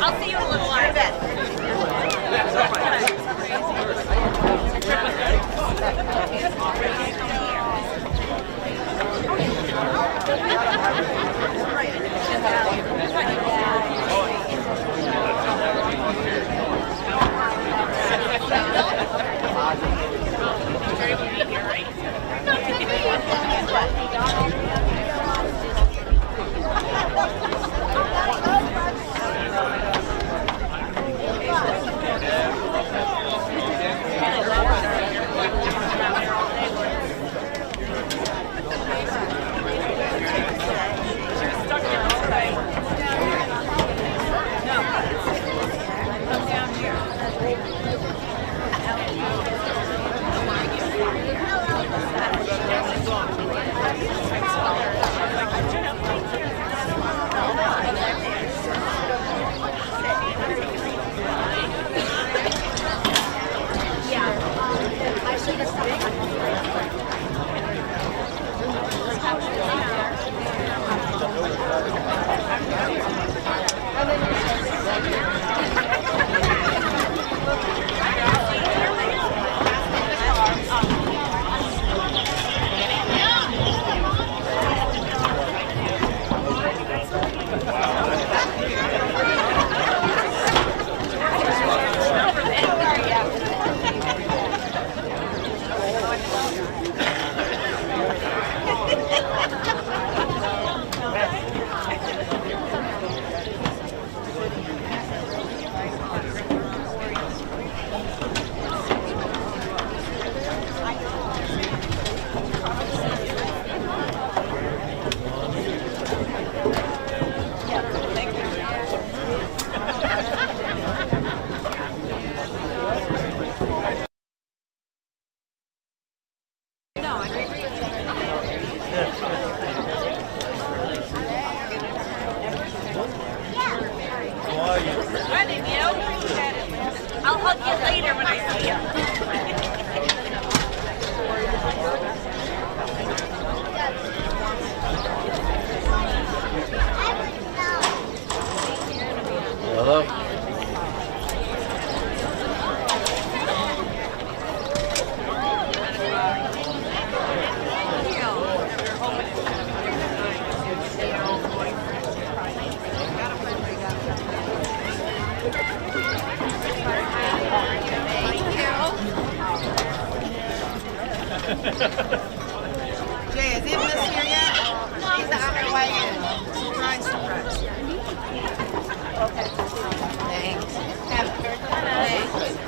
I'll see you in a little while. I bet. I'll hug you later when I see you. Hello? Jay, is Miss here yet? She's on her way in. She's trying some rest. Okay. Thanks. Have a good day. Thanks.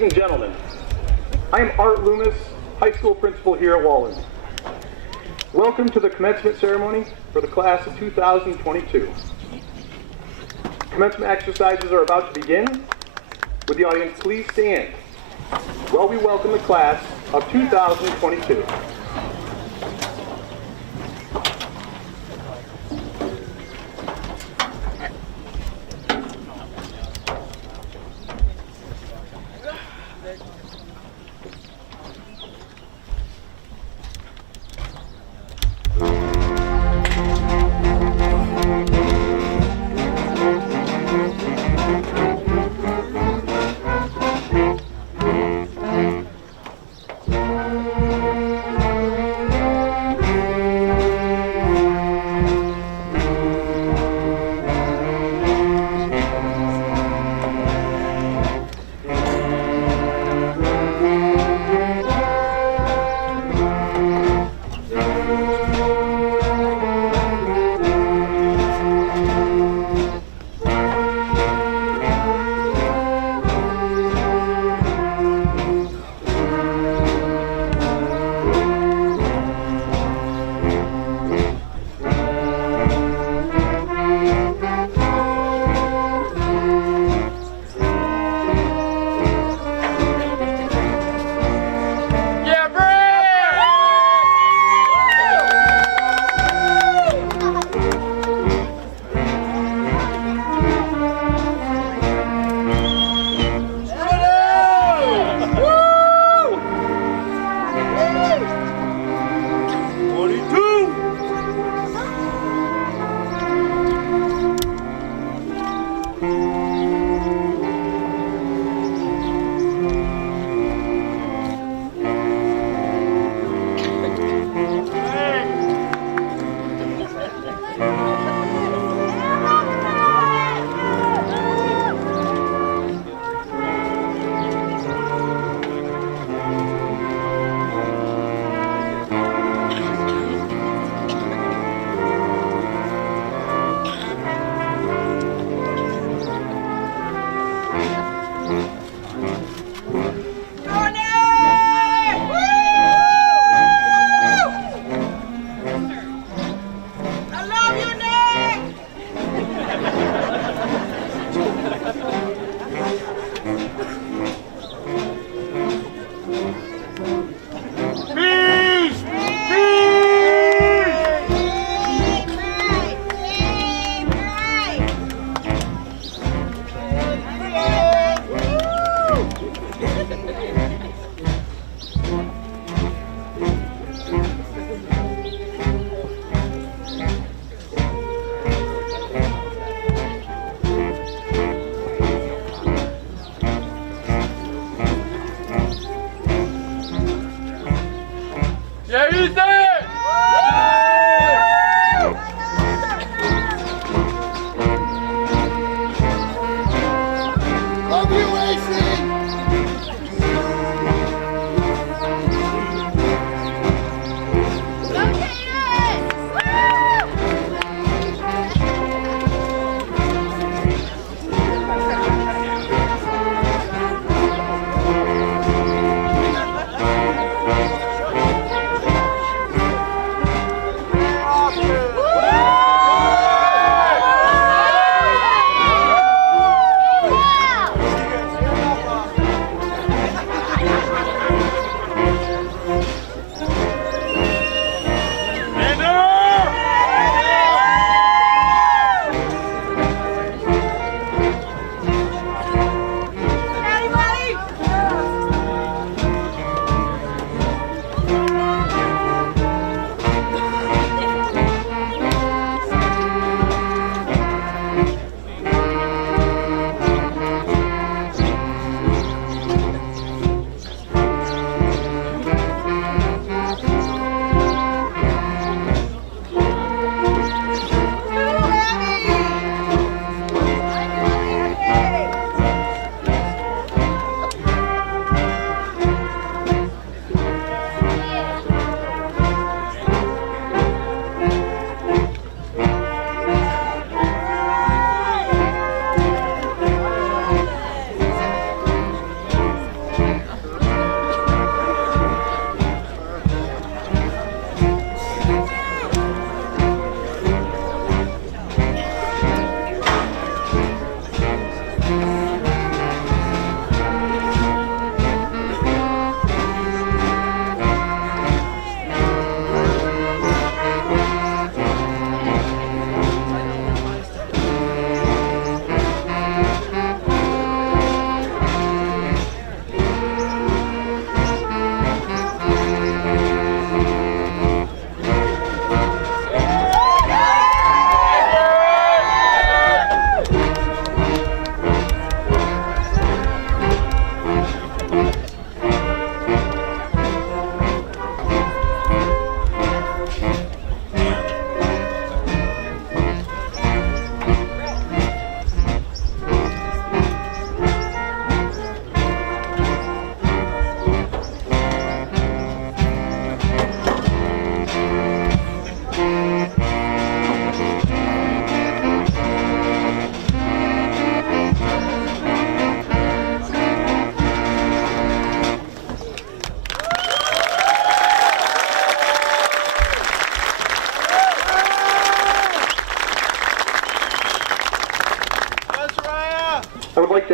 Ladies and gentlemen, I am Art Loomis, high school principal here at Walton. Welcome to the commencement ceremony for the class of 2022. Commencement exercises are about to begin. Would the audience please stand Well, we welcome the class of 2022.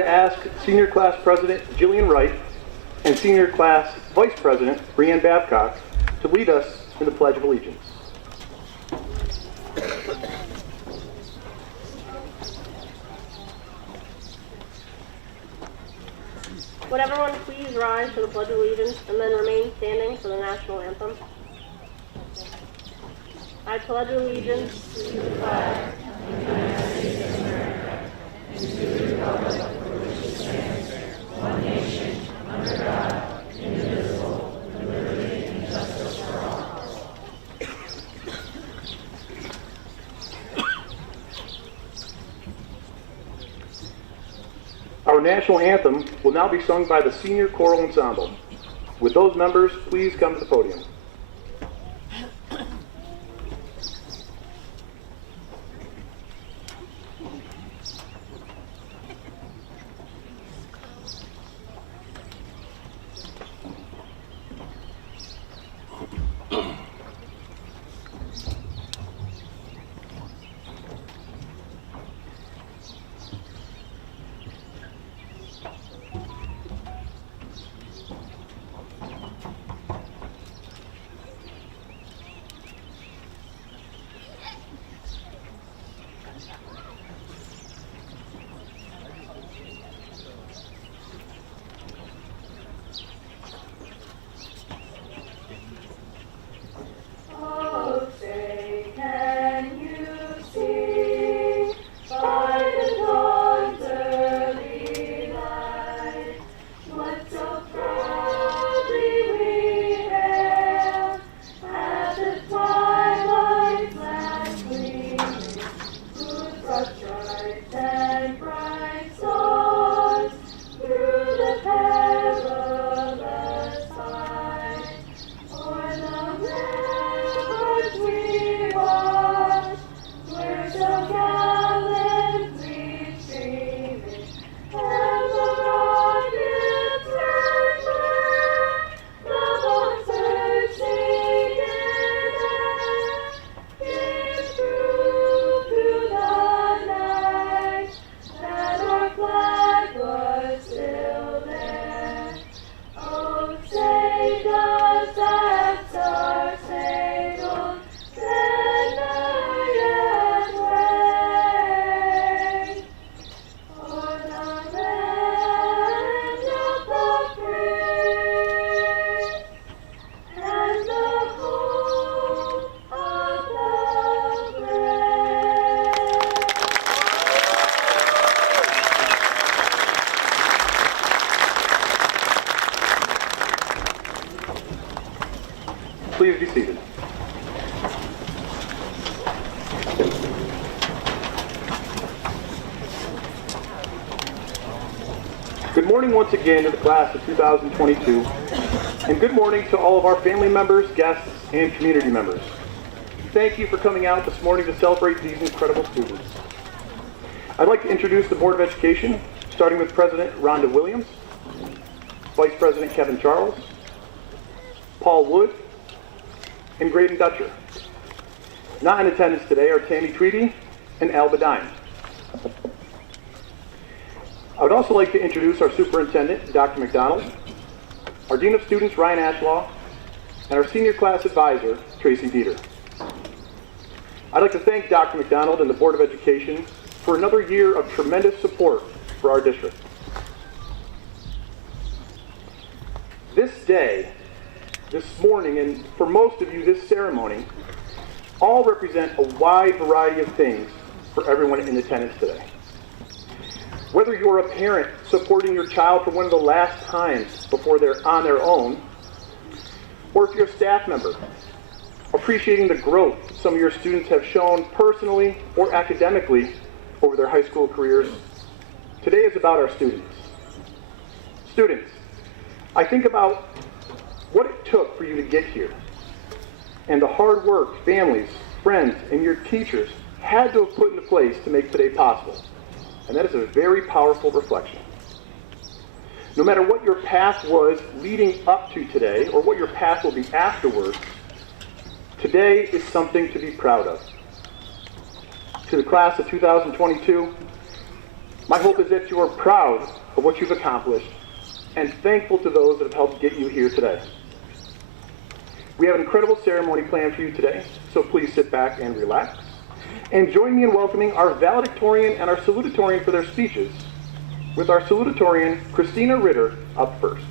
to ask Senior Class President Jillian Wright and Senior Class Vice President Brianne Babcock to lead us in the Pledge of Allegiance. Would everyone please rise for the Pledge of Allegiance and then remain standing for the National Anthem? I pledge allegiance to the flag of the United States of America and to the republic for which it stands, one nation, under God, indivisible, with liberty and justice for all. Our national anthem will now be sung by the Senior Choral Ensemble. Would those members please come to the podium? Please be seated. Good morning once again to the class of 2022, and good morning to all of our family members, guests, and community members. Thank you for coming out this morning to celebrate these incredible students. I'd like to introduce the Board of Education, starting with President Rhonda Williams, Vice President Kevin Charles, Paul Wood, and Graydon Dutcher. Not in attendance today are Tammy Tweedy and Al Badine. I would also like to introduce our Superintendent, Dr. McDonald, our Dean of Students, Ryan Ashlaw, and our Senior Class Advisor, Tracy Dieter. I'd like to thank Dr. McDonald and the Board of Education for another year of tremendous support for our district. This day, this morning, and for most of you, this ceremony, all represent a wide variety of things for everyone in attendance today. Whether you're a parent supporting your child for one of the last times before they're on their own, or if you're a staff member, appreciating the growth some of your students have shown personally or academically over their high school careers, today is about our students. Students, I think about what it took for you to get here, and the hard work families, friends, and your teachers had to have put into place to make today possible. And that is a very powerful reflection. No matter what your path was leading up to today, or what your path will be afterwards, today is something to be proud of. To the class of 2022, My hope is that you are proud of what you've accomplished and thankful to those that have helped get you here today. We have an incredible ceremony planned for you today, so please sit back and relax. And join me in welcoming our valedictorian and our salutatorian for their speeches, with our salutatorian, Christina Ritter, up first.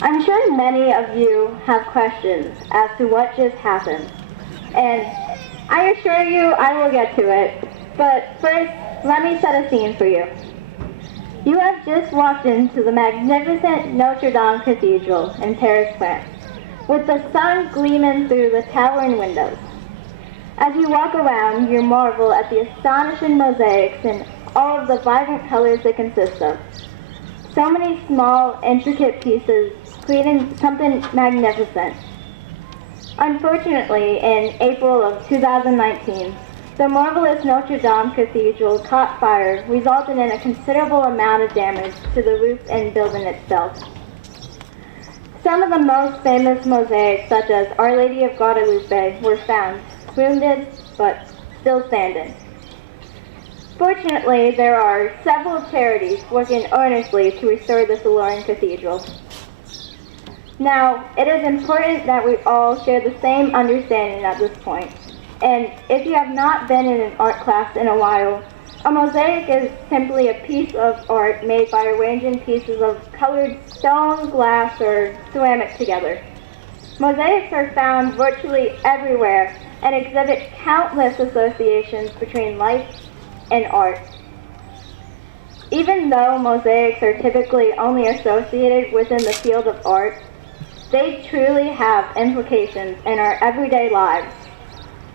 I'm sure many of you have questions as to what just happened, and I assure you I will get to it, but first, let me set a scene for you. You have just walked into the magnificent Notre Dame Cathedral in Paris, France, with the sun gleaming through the towering windows. As you walk around, you marvel at the astonishing mosaics and all of the vibrant colors they consist of. So many small, intricate pieces creating something magnificent. Unfortunately, in April of 2019, the marvelous Notre Dame Cathedral caught fire, resulting in a considerable amount of damage to the roof and building itself. Some of the most famous mosaics, such as Our Lady of Guadalupe, were found, wounded but still standing. Fortunately, there are several charities working earnestly to restore this alluring cathedral. Now, it is important that we all share the same understanding at this point. And if you have not been in an art class in a while, a mosaic is simply a piece of art made by arranging pieces of colored stone, glass, or ceramic together. Mosaics are found virtually everywhere and exhibit countless associations between life and art. Even though mosaics are typically only associated within the field of art, they truly have implications in our everyday lives.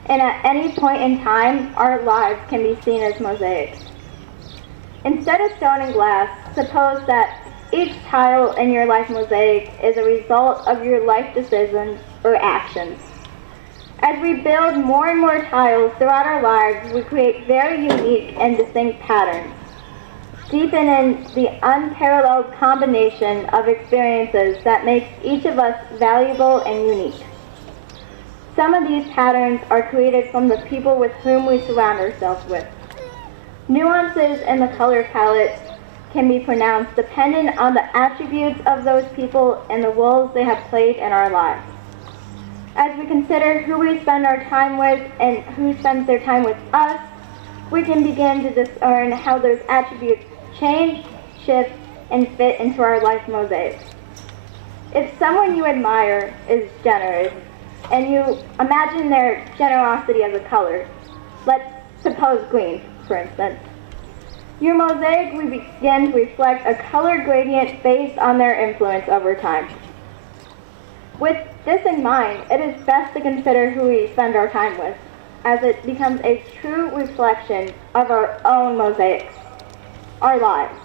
And at any point in time, our lives can be seen as mosaics. Instead of stone and glass, suppose that each tile in your life mosaic is a result of your life decisions or actions. As we build more and more tiles throughout our lives, we create very unique and distinct patterns, deepening the unparalleled combination of experiences that makes each of us valuable and unique. Some of these patterns are created from the people with whom we surround ourselves with. Nuances in the color palette can be pronounced depending on the attributes of those people and the roles they have played in our lives. As we consider who we spend our time with and who spends their time with us, we can begin to discern how those attributes change, shift, and fit into our life mosaics. If someone you admire is generous, and you imagine their generosity as a color, let's suppose green, for instance, your mosaic will begin to reflect a color gradient based on their influence over time. With this in mind, it is best to consider who we spend our time with, as it becomes a true reflection of our own mosaics, our lives.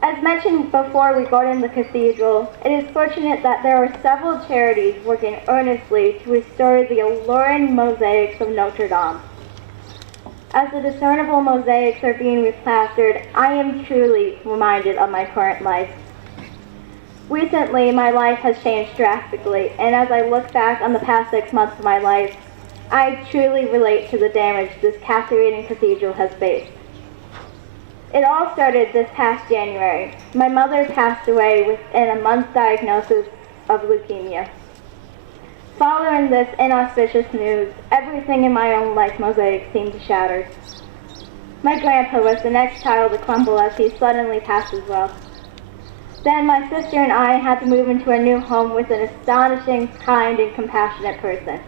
As mentioned before regarding the cathedral, it is fortunate that there are several charities working earnestly to restore the alluring mosaics of Notre Dame. As the discernible mosaics are being replastered, I am truly reminded of my current life. Recently, my life has changed drastically, and as I look back on the past 6 months of my life, I truly relate to the damage this captivating cathedral has faced. It all started this past January. My mother passed away within a month's diagnosis of leukemia. Following this inauspicious news, everything in my own life mosaic seemed to shatter. My grandpa was the next child to crumble as he suddenly passed as well. Then my sister and I had to move into a new home with an astonishing, kind, and compassionate person.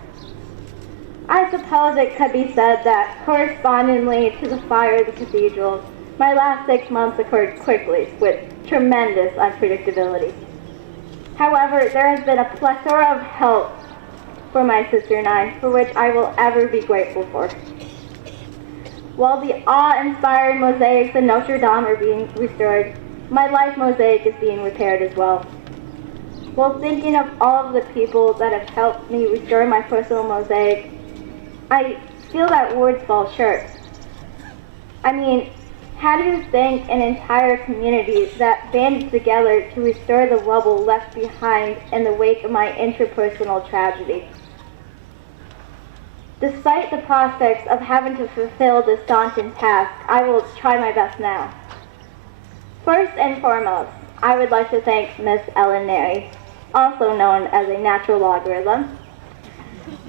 I suppose it could be said that, correspondingly to the fire of the cathedral, my last 6 months occurred quickly, with tremendous unpredictability. However, there has been a plethora of help for my sister and I, for which I will ever be grateful for. While the awe-inspiring mosaics in Notre Dame are being restored, my life mosaic is being repaired as well. While thinking of all of the people that have helped me restore my personal mosaic, I feel that words fall short. I mean, how do you thank an entire community that banded together to restore the rubble left behind in the wake of my interpersonal tragedy? Despite the prospects of having to fulfill this daunting task, I will try my best now. First and foremost, I would like to thank Miss Ellen Neri, also known as a natural logarithm.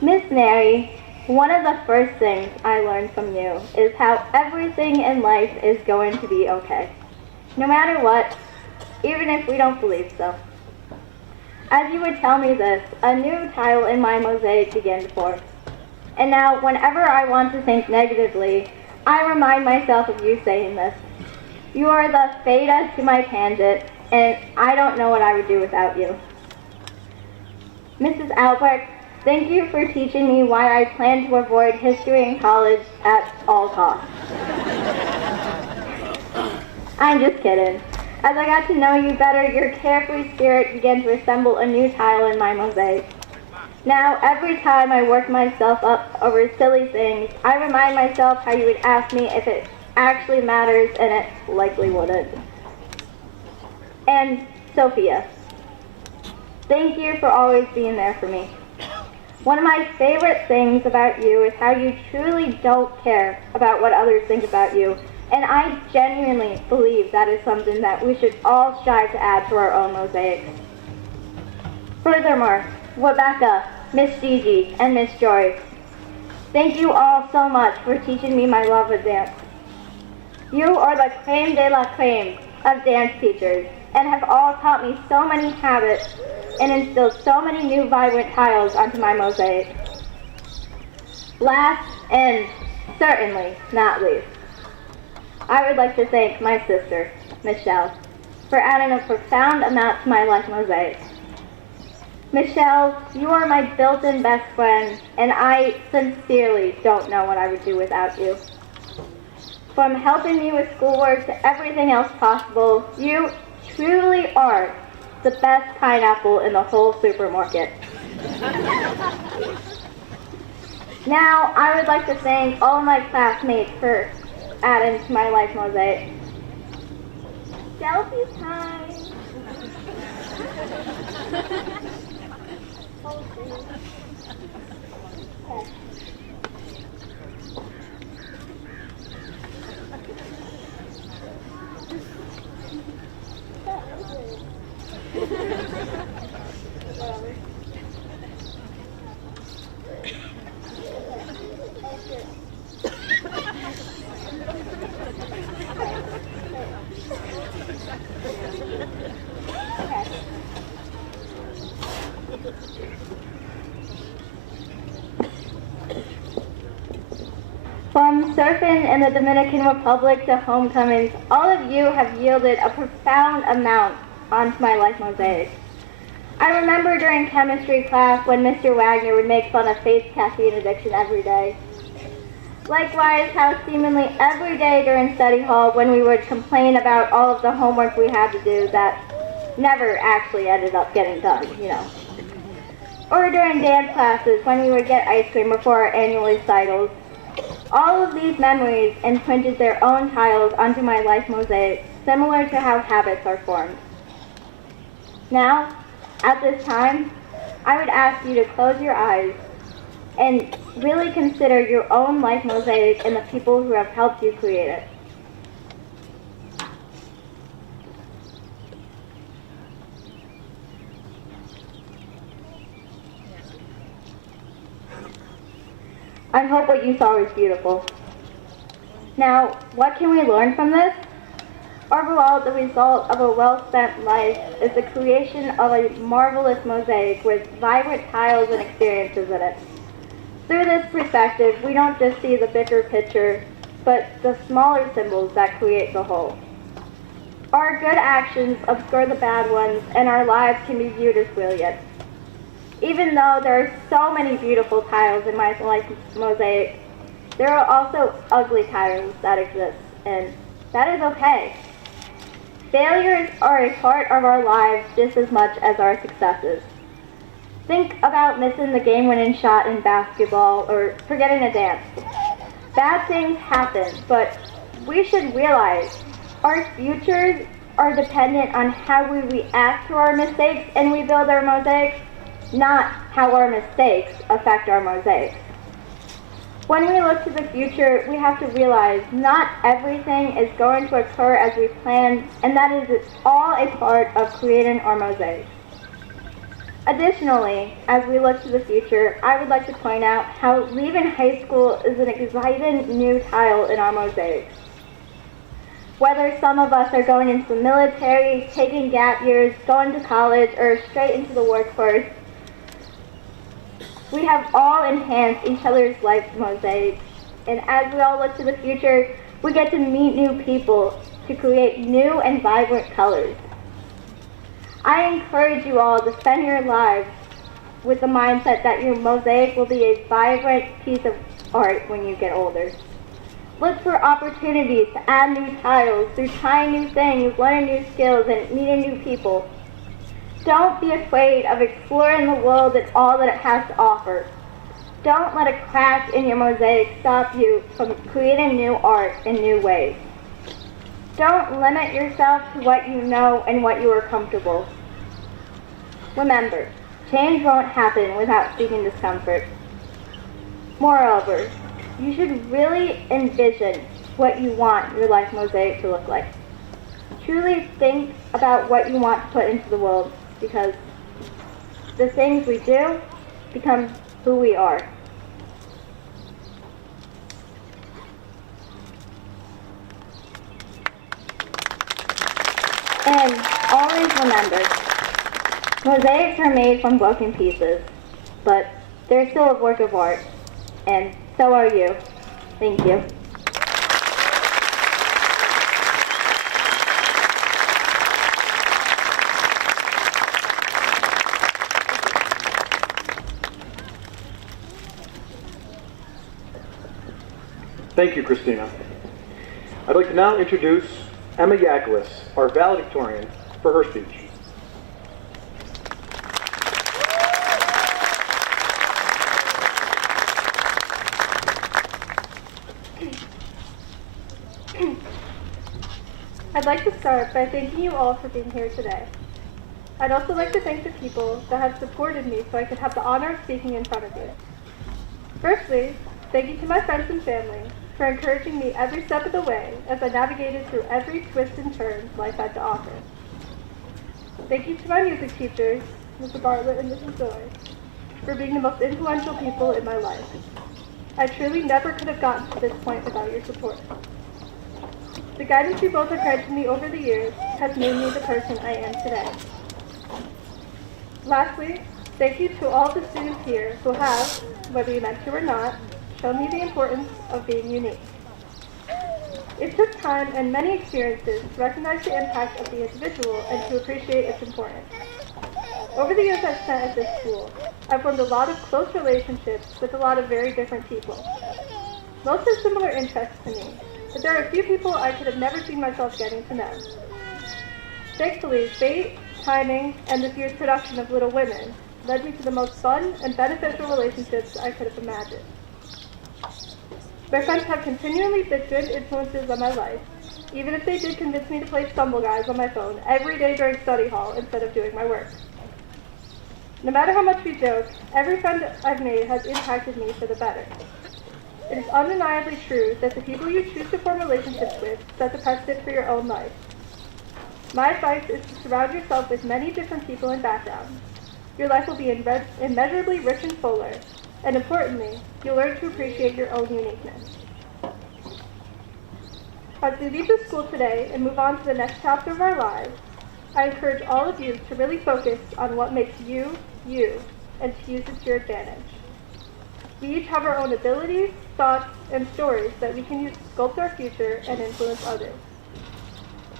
Miss Neri, one of the first things I learned from you is how everything in life is going to be okay, no matter what, even if we don't believe so. As you would tell me this, a new tile in my mosaic began to form. And now, whenever I want to think negatively, I remind myself of you saying this. You are the theta to my tangent, and I don't know what I would do without you. Mrs. Albrecht, thank you for teaching me why I plan to avoid history in college at all costs. I'm just kidding. As I got to know you better, your carefree spirit began to assemble a new tile in my mosaic. Now, every time I work myself up over silly things, I remind myself how you would ask me if it actually matters, and it likely wouldn't. And Sophia, thank you for always being there for me. One of my favorite things about you is how you truly don't care about what others think about you, and I genuinely believe that is something that we should all strive to add to our own mosaics. Furthermore, Rebecca, Miss Gigi, and Miss Joy, thank you all so much for teaching me my love of dance. You are the creme de la creme of dance teachers, and have all taught me so many habits and instilled so many new vibrant tiles onto my mosaic. Last, and certainly not least, I would like to thank my sister, Michelle, for adding a profound amount to my life mosaic. Michelle, you are my built-in best friend, and I sincerely don't know what I would do without you. From helping me with schoolwork to everything else possible, you truly are the best pineapple in the whole supermarket. Now, I would like to thank all of my classmates for adding to my life mosaic. Selfie time! From surfing in the Dominican Republic to homecomings, all of you have yielded a profound amount onto my life mosaic. I remember during chemistry class when Mr. Wagner would make fun of Faith's caffeine addiction every day. Likewise, how seemingly every day during study hall when we would complain about all of the homework we had to do that never actually ended up getting done, you know. Or during dance classes when we would get ice cream before our annual recitals. All of these memories imprinted their own tiles onto my life mosaic, similar to how habits are formed. Now, at this time, I would ask you to close your eyes and really consider your own life mosaic and the people who have helped you create it. I hope what you saw was beautiful. Now, what can we learn from this? Overall, the result of a well-spent life is the creation of a marvelous mosaic with vibrant tiles and experiences in it. Through this perspective, we don't just see the bigger picture, but the smaller symbols that create the whole. Our good actions obscure the bad ones, and our lives can be viewed as brilliant. Even though there are so many beautiful tiles in my life mosaic, there are also ugly tiles that exist, and that is okay. Failures are a part of our lives just as much as our successes. Think about missing the game-winning shot in basketball or forgetting a dance. Bad things happen, but we should realize our futures are dependent on how we react to our mistakes and we build our mosaics, not how our mistakes affect our mosaics. When we look to the future, we have to realize not everything is going to occur as we planned, and that is all a part of creating our mosaics. Additionally, as we look to the future, I would like to point out how leaving high school is an exciting new tile in our mosaics. Whether some of us are going into the military, taking gap years, going to college, or straight into the workforce, we have all enhanced each other's life mosaics. And as we all look to the future, we get to meet new people to create new and vibrant colors. I encourage you all to spend your lives with the mindset that your mosaic will be a vibrant piece of art when you get older. Look for opportunities to add new tiles through trying new things, learning new skills, and meeting new people. Don't be afraid of exploring the world and all that it has to offer. Don't let a crack in your mosaic stop you from creating new art in new ways. Don't limit yourself to what you know and what you are comfortable. Remember, change won't happen without seeking discomfort. Moreover, you should really envision what you want your life mosaic to look like. Truly think about what you want to put into the world, because the things we do become who we are. And always remember, mosaics are made from broken pieces, but they're still a work of art, and so are you. Thank you. Thank you, Christina. I'd like to now introduce Emma Yakulis, our valedictorian, for her speech. I'd like to start by thanking you all for being here today. I'd also like to thank the people that have supported me so I could have the honor of speaking in front of you. Firstly, thank you to my friends and family for encouraging me every step of the way as I navigated through every twist and turn life had to offer. Thank you to my music teachers, Mr. Bartlett and Mrs. Zoe, for being the most influential people in my life. I truly never could have gotten to this point without your support. The guidance you both have granted me over the years has made me the person I am today. Lastly, thank you to all the students here who have, whether you meant to or not, shown me the importance of being unique. It took time and many experiences to recognize the impact of the individual and to appreciate its importance. Over the years I've spent at this school, I've formed a lot of close relationships with a lot of very different people. Most have similar interests to me, but there are a few people I could have never seen myself getting to know. Thankfully, fate, timing, and this year's production of Little Women led me to the most fun and beneficial relationships I could have imagined. My friends have continually been good influences on my life, even if they did convince me to play Stumble Guys on my phone every day during study hall instead of doing my work. No matter how much we joke, every friend I've made has impacted me for the better. It is undeniably true that the people you choose to form relationships with set the precedent for your own life. My advice is to surround yourself with many different people and backgrounds. Your life will be immeasurably rich and fuller, and importantly, you'll learn to appreciate your own uniqueness. As we leave this school today and move on to the next chapter of our lives, I encourage all of you to really focus on what makes you, you, and to use it to your advantage. We each have our own abilities, thoughts, and stories that we can use to sculpt our future and influence others.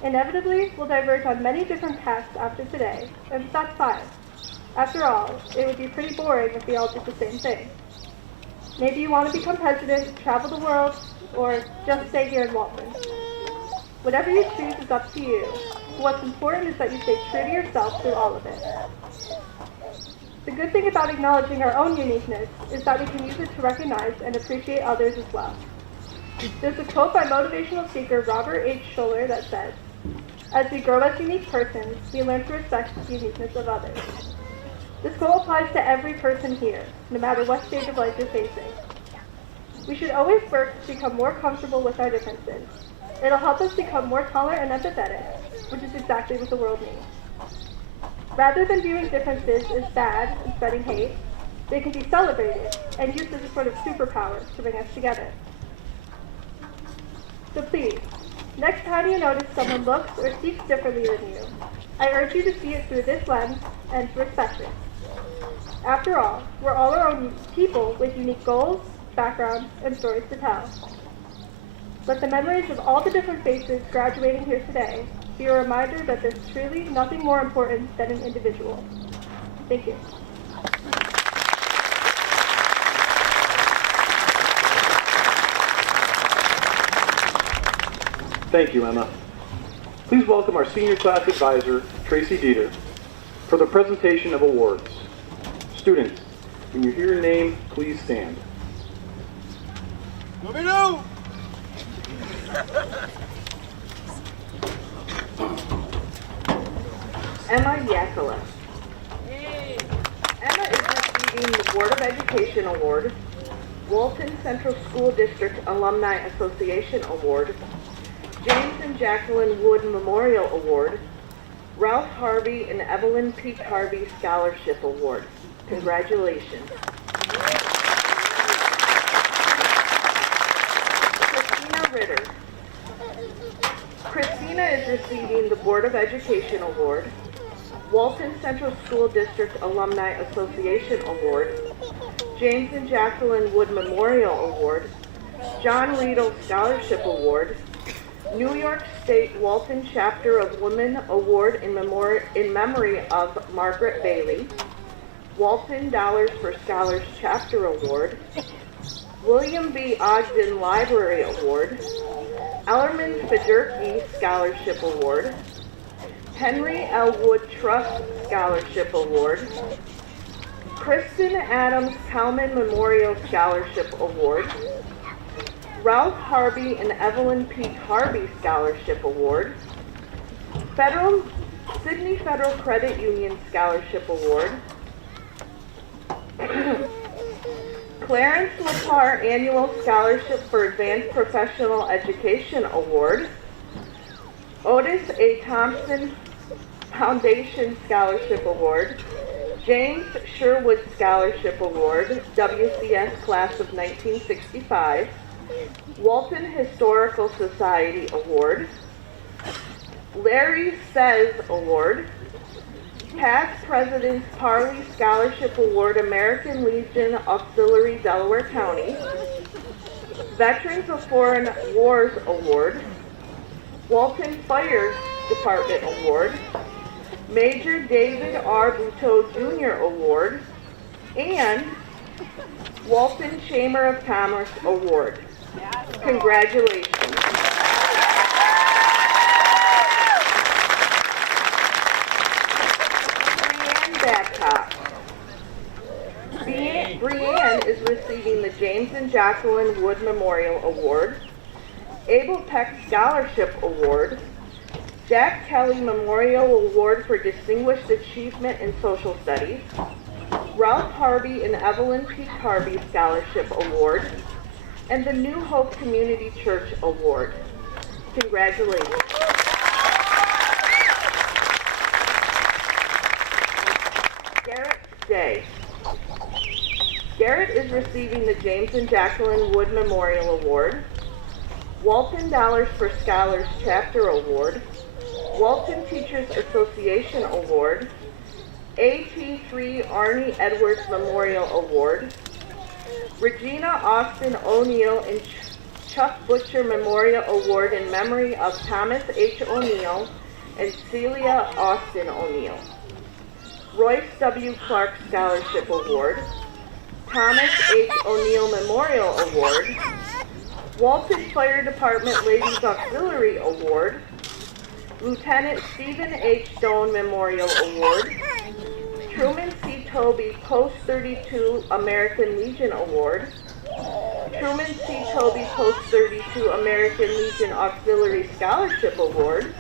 Inevitably, we'll diverge on many different paths after today, and that's fine. After all, it would be pretty boring if we all did the same thing. Maybe you want to become president, travel the world, or just stay here in Walton. Whatever you choose is up to you. What's important is that you stay true to yourself through all of it. The good thing about acknowledging our own uniqueness is that we can use it to recognize and appreciate others as well. There's a quote by motivational speaker Robert H. Schuller that says, "As we grow as unique persons, we learn to respect the uniqueness of others." This quote applies to every person here, no matter what stage of life you're facing. We should always work to become more comfortable with our differences. It'll help us become more tolerant and empathetic, which is exactly what the world needs. Rather than viewing differences as bad and spreading hate, they can be celebrated and used as a sort of superpower to bring us together. So please, next time you notice someone looks or speaks differently than you, I urge you to see it through this lens and to respect it. After all, we're all our own people with unique goals, backgrounds, and stories to tell. Let the memories of all the different faces graduating here today be a reminder that there's truly nothing more important than an individual. Thank you. Thank you, Emma. Please welcome our senior class advisor, Tracy Dieter, for the presentation of awards. Students, when you hear your name, please stand. Emma Yakulis. Emma is receiving the Board of Education Award, Walton Central School District Alumni Association Award, James and Jacqueline Wood Memorial Award, Ralph Harvey and Evelyn P. Harvey Scholarship Award. Congratulations. Christina Ritter. Christina is receiving the Board of Education Award, Walton Central School District Alumni Association Award, James and Jacqueline Wood Memorial Award, John Riedel Scholarship Award, New York State Walton Chapter of Women Award in memory of Margaret Bailey, Walton Dollars for Scholars Chapter Award, William B. Ogden Library Award, Ellerman Fedurkey Scholarship Award, Henry L. Wood Trust Scholarship Award, Kristen Adams Kalman Memorial Scholarship Award, Ralph Harvey and Evelyn P. Harvey Scholarship Award, Sydney Federal Credit Union Scholarship Award, Clarence Lepar Annual Scholarship for Advanced Professional Education Award, Otis A. Thompson Foundation Scholarship Award, James Sherwood Scholarship Award, WCS Class of 1965, Walton Historical Society Award, Larry Says Award, Past President's Parley Scholarship Award, American Legion Auxiliary, Delaware County, Veterans of Foreign Wars Award, Walton Fire Department Award, Major David R. Buteau Jr. Award, and Walton Chamber of Commerce Award. Congratulations. Babcock. Brianne is receiving the James and Jacqueline Wood Memorial Award, Abel Peck Scholarship Award, Jack Kelly Memorial Award for Distinguished Achievement in Social Studies, Ralph Harvey and Evelyn P. Harvey Scholarship Award, and the New Hope Community Church Award. Congratulations. Day. Garrett is receiving the James and Jacqueline Wood Memorial Award, Walton Dollars for Scholars Chapter Award, Walton Teachers Association Award, AT3 Arnie Edwards Memorial Award, Regina Austin O'Neill and Chuck Butcher Memorial Award in memory of Thomas H. O'Neill and Celia Austin O'Neill. Royce W. Clark Scholarship Award. Thomas H. O'Neill Memorial Award. Walton Fire Department Ladies Auxiliary Award. Lieutenant Stephen H. Stone Memorial Award. Truman C. Tobey Post 32 American Legion Award. Truman C. Tobey Post 32 American Legion Auxiliary Scholarship Award.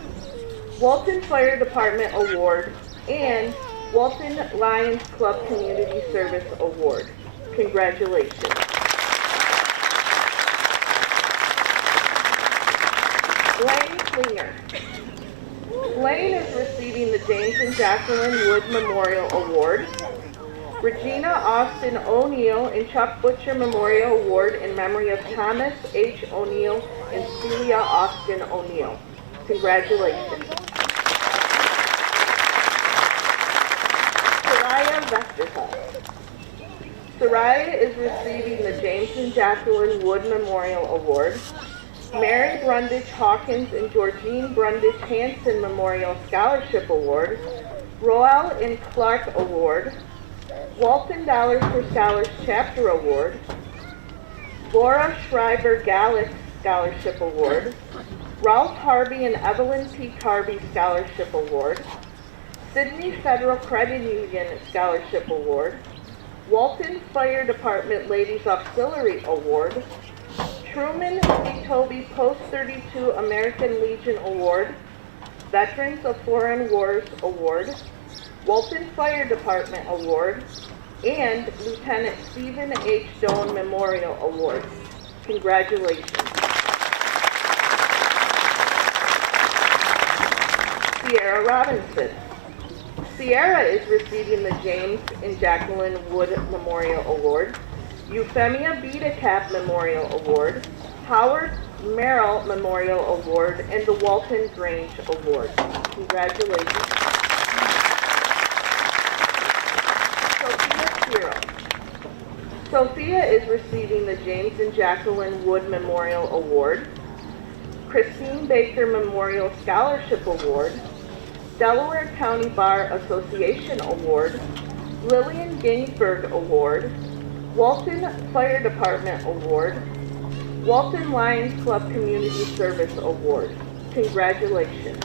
Walton Fire Department Award, and Walton Lions Club Community Service Award. Congratulations. Blaine Klinger. Blaine is receiving the James and Jacqueline Wood Memorial Award. Regina Austin O'Neill and Chuck Butcher Memorial Award in memory of Thomas H. O'Neill and Celia Austin O'Neill. Congratulations. Soraya Vesterhuff. Soraya is receiving the James and Jacqueline Wood Memorial Award. Mary Brundage Hawkins and Georgine Brundage Hanson Memorial Scholarship Award. Roel and Clark Award. Walton Dollars for Scholars Chapter Award. Laura Schreiber Gallick Scholarship Award. Ralph Harvey and Evelyn P. Carvey Scholarship Award. Sydney Federal Credit Union Scholarship Award. Walton Fire Department Ladies Auxiliary Award. Truman C. Tobey Post 32 American Legion Award. Veterans of Foreign Wars Award. Walton Fire Department Award, and Lieutenant Stephen H. Stone Memorial Award. Congratulations. Sierra Robinson. Sierra is receiving the James and Jacqueline Wood Memorial Award, Euphemia Beta Memorial Award, Howard Merrill Memorial Award, and the Walton Grange Award. Congratulations. Sophia is receiving the James and Jacqueline Wood Memorial Award, Christine Baker Memorial Scholarship Award, Delaware County Bar Association Award, Lillian Ginsberg Award, Walton Fire Department Award, Walton Lions Club Community Service Award. Congratulations.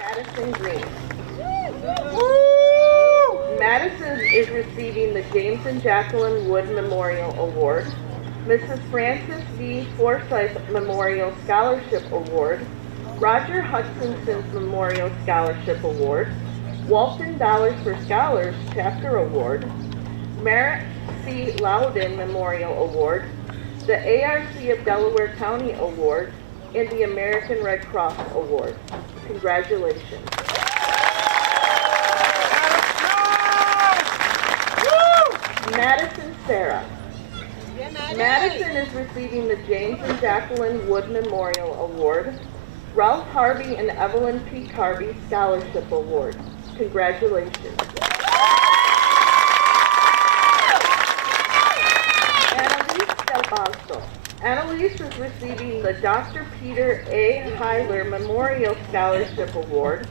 Madison Green. Madison is receiving the James and Jacqueline Wood Memorial Award, Mrs. Frances V. Forsyth Memorial Scholarship Award, Roger Hudson's Memorial Scholarship Award, Walton Dollars for Scholars Chapter Award, Merritt C. Loudon Memorial Award, the ARC of Delaware County Award, and the American Red Cross Award. Congratulations. Madison Sarah. Madison is receiving the James and Jacqueline Wood Memorial Award, Ralph Harvey and Evelyn P. Carvey Scholarship Award. Congratulations. Annalise Del Basso. Annalise is receiving the Dr. Peter A. Heiler Memorial Scholarship Award,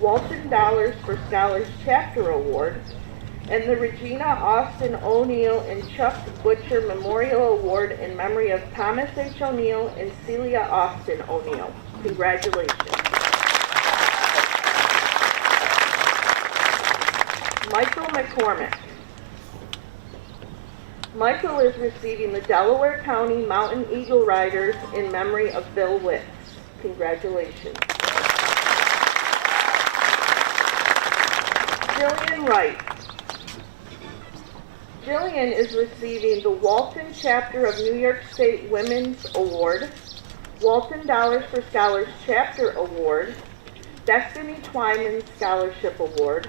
Walton Dollars for Scholars Chapter Award, and the Regina Austin O'Neill and Chuck Butcher Memorial Award in memory of Thomas H. O'Neill and Celia Austin O'Neill. Congratulations. Michael McCormick. Michael is receiving the Delaware County Mountain Eagle Riders in memory of Bill Wicks. Congratulations. Jillian Wright. Jillian is receiving the Walton Chapter of New York State Women's Award, Walton Dollars for Scholars Chapter Award, Destiny Twyman Scholarship Award,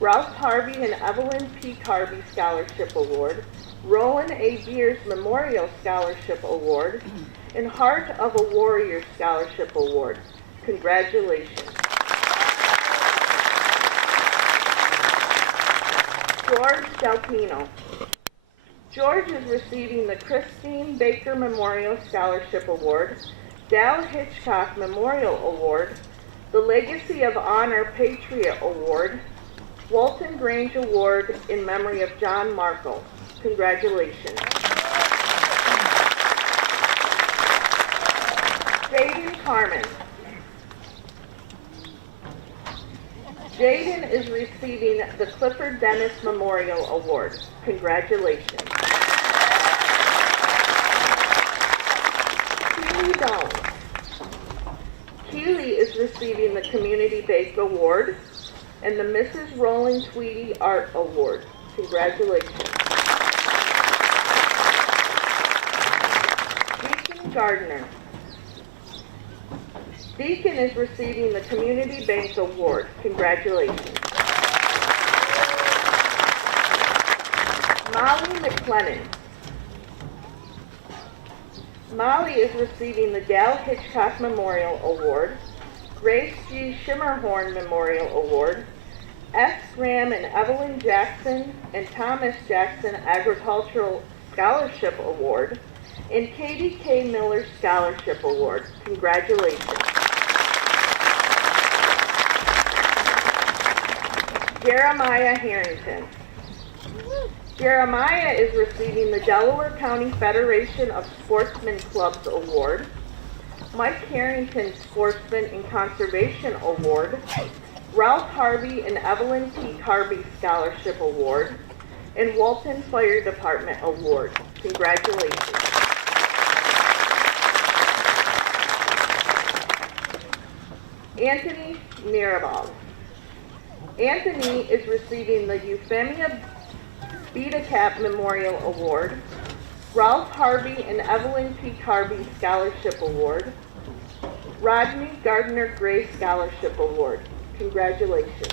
Ralph Harvey and Evelyn P. Carvey Scholarship Award, Rowan A. Beers Memorial Scholarship Award, and Heart of a Warrior Scholarship Award. Congratulations. George Delpino. George is receiving the Christine Baker Memorial Scholarship Award, Dal Hitchcock Memorial Award, the Legacy of Honor Patriot Award, Walton Grange Award in memory of John Markle. Congratulations. Jaden Carmen. Jaden is receiving the Clifford Dennis Memorial Award. Congratulations. Keely Downs. Keely is receiving the Community Bank Award and the Mrs. Roland Tweedy Art Award. Congratulations. Deacon Gardner. Deacon is receiving the Community Bank Award. Congratulations. Molly McLennan. Molly is receiving the Dal Hitchcock Memorial Award, Grace G. Schimmerhorn Memorial Award, S. Graham and Evelyn Jackson and Thomas Jackson Agricultural Scholarship Award, and Katie K. Miller Scholarship Award. Congratulations. Jeremiah Harrington. Jeremiah is receiving the Delaware County Federation of Sportsmen Clubs Award, Mike Harrington Sportsman and Conservation Award, Ralph Harvey and Evelyn P. Harvey Scholarship Award, and Walton Fire Department Award. Congratulations. Anthony Mirabal. Anthony is receiving the Euphemia Betacap Memorial Award, Ralph Harvey and Evelyn P. Harvey Scholarship Award, Rodney Gardner Gray Scholarship Award. Congratulations.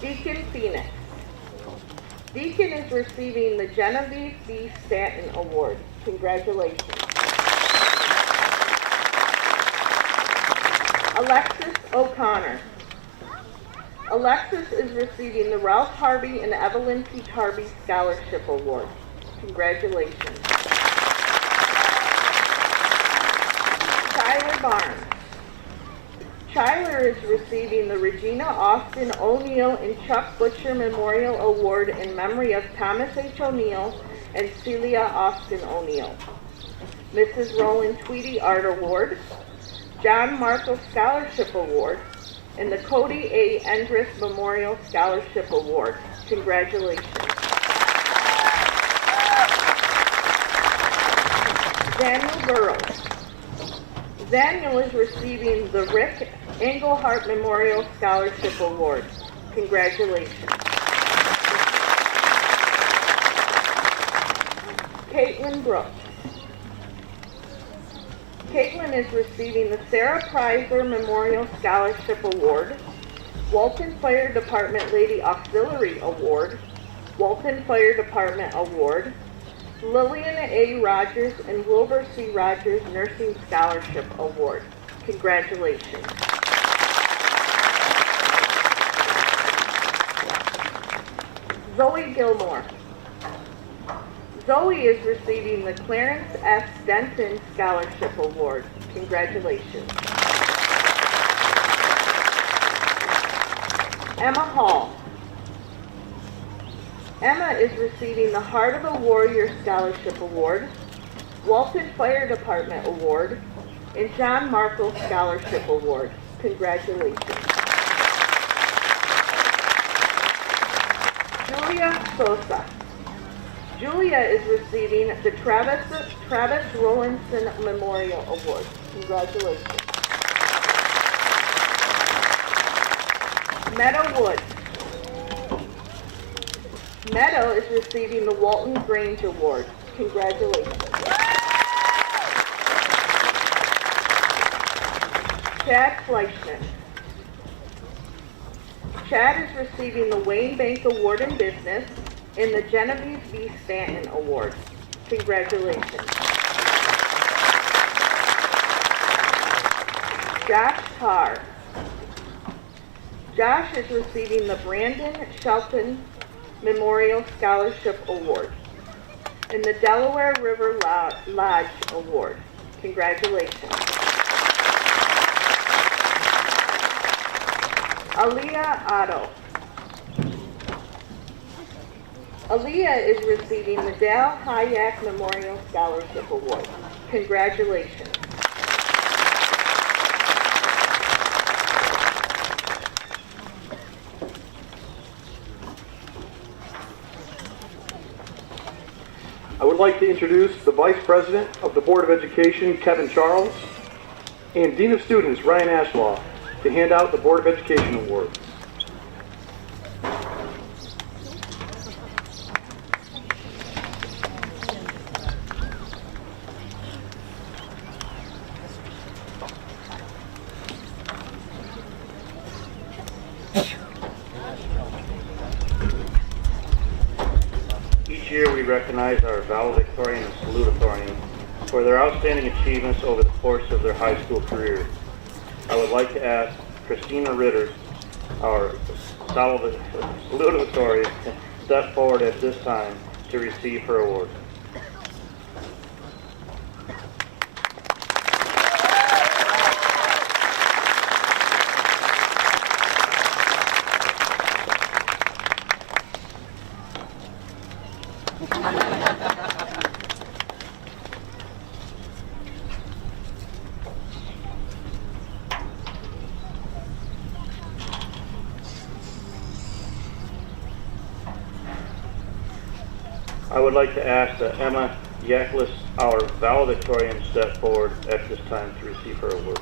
Deacon Phoenix. Deacon is receiving the Genevieve B. Stanton Award. Congratulations. Alexis O'Connor. Alexis is receiving the Ralph Harvey and Evelyn P. Harvey Scholarship Award. Congratulations. Tyler Barnes. Tyler is receiving the Regina Austin O'Neill and Chuck Butcher Memorial Award in memory of Thomas H. O'Neill and Celia Austin O'Neill. Mrs. Roland Tweedy Art Award, John Markle Scholarship Award, and the Cody A. Endress Memorial Scholarship Award. Congratulations. Daniel Burrows. Daniel is receiving the Rick Engelhart Memorial Scholarship Award. Congratulations. Caitlin Brooks. Caitlin is receiving the Sarah Preiser Memorial Scholarship Award, Walton Fire Department Lady Auxiliary Award, Walton Fire Department Award, Lillian A. Rogers and Wilbur C. Rogers Nursing Scholarship Award. Congratulations. Zoe Gilmore. Zoe is receiving the Clarence S. Denton Scholarship Award. Congratulations. Emma Hall. Emma is receiving the Heart of a Warrior Scholarship Award, Walton Fire Department Award, and John Markle Scholarship Award. Congratulations. Julia Sosa. Julia is receiving the Travis Rollinson Memorial Award. Congratulations. Meadow Wood. Meadow is receiving the Walton Grange Award. Congratulations. Chad Fleischman. Chad is receiving the Wayne Bank Award in Business and the Genevieve B. Stanton Award. Congratulations. Josh Carr. Josh is receiving the Brandon Shelton Memorial Scholarship Award and the Delaware River Lodge Award. Congratulations. Aaliyah Otto. Aaliyah is receiving the Dal Hayek Memorial Scholarship Award. Congratulations. I would like to introduce the Vice President of the Board of Education, Kevin Charles, and Dean of Students, Ryan Ashlaw, to hand out the Board of Education Awards. Each year we recognize our valedictorian and salutatorian for their outstanding achievements over the course of their high school career. I would like to ask Christina Ritter, our salutatorian, to step forward at this time to receive her award. I would like to ask Emma Yakulis, our valedictorian, step forward at this time to receive her award.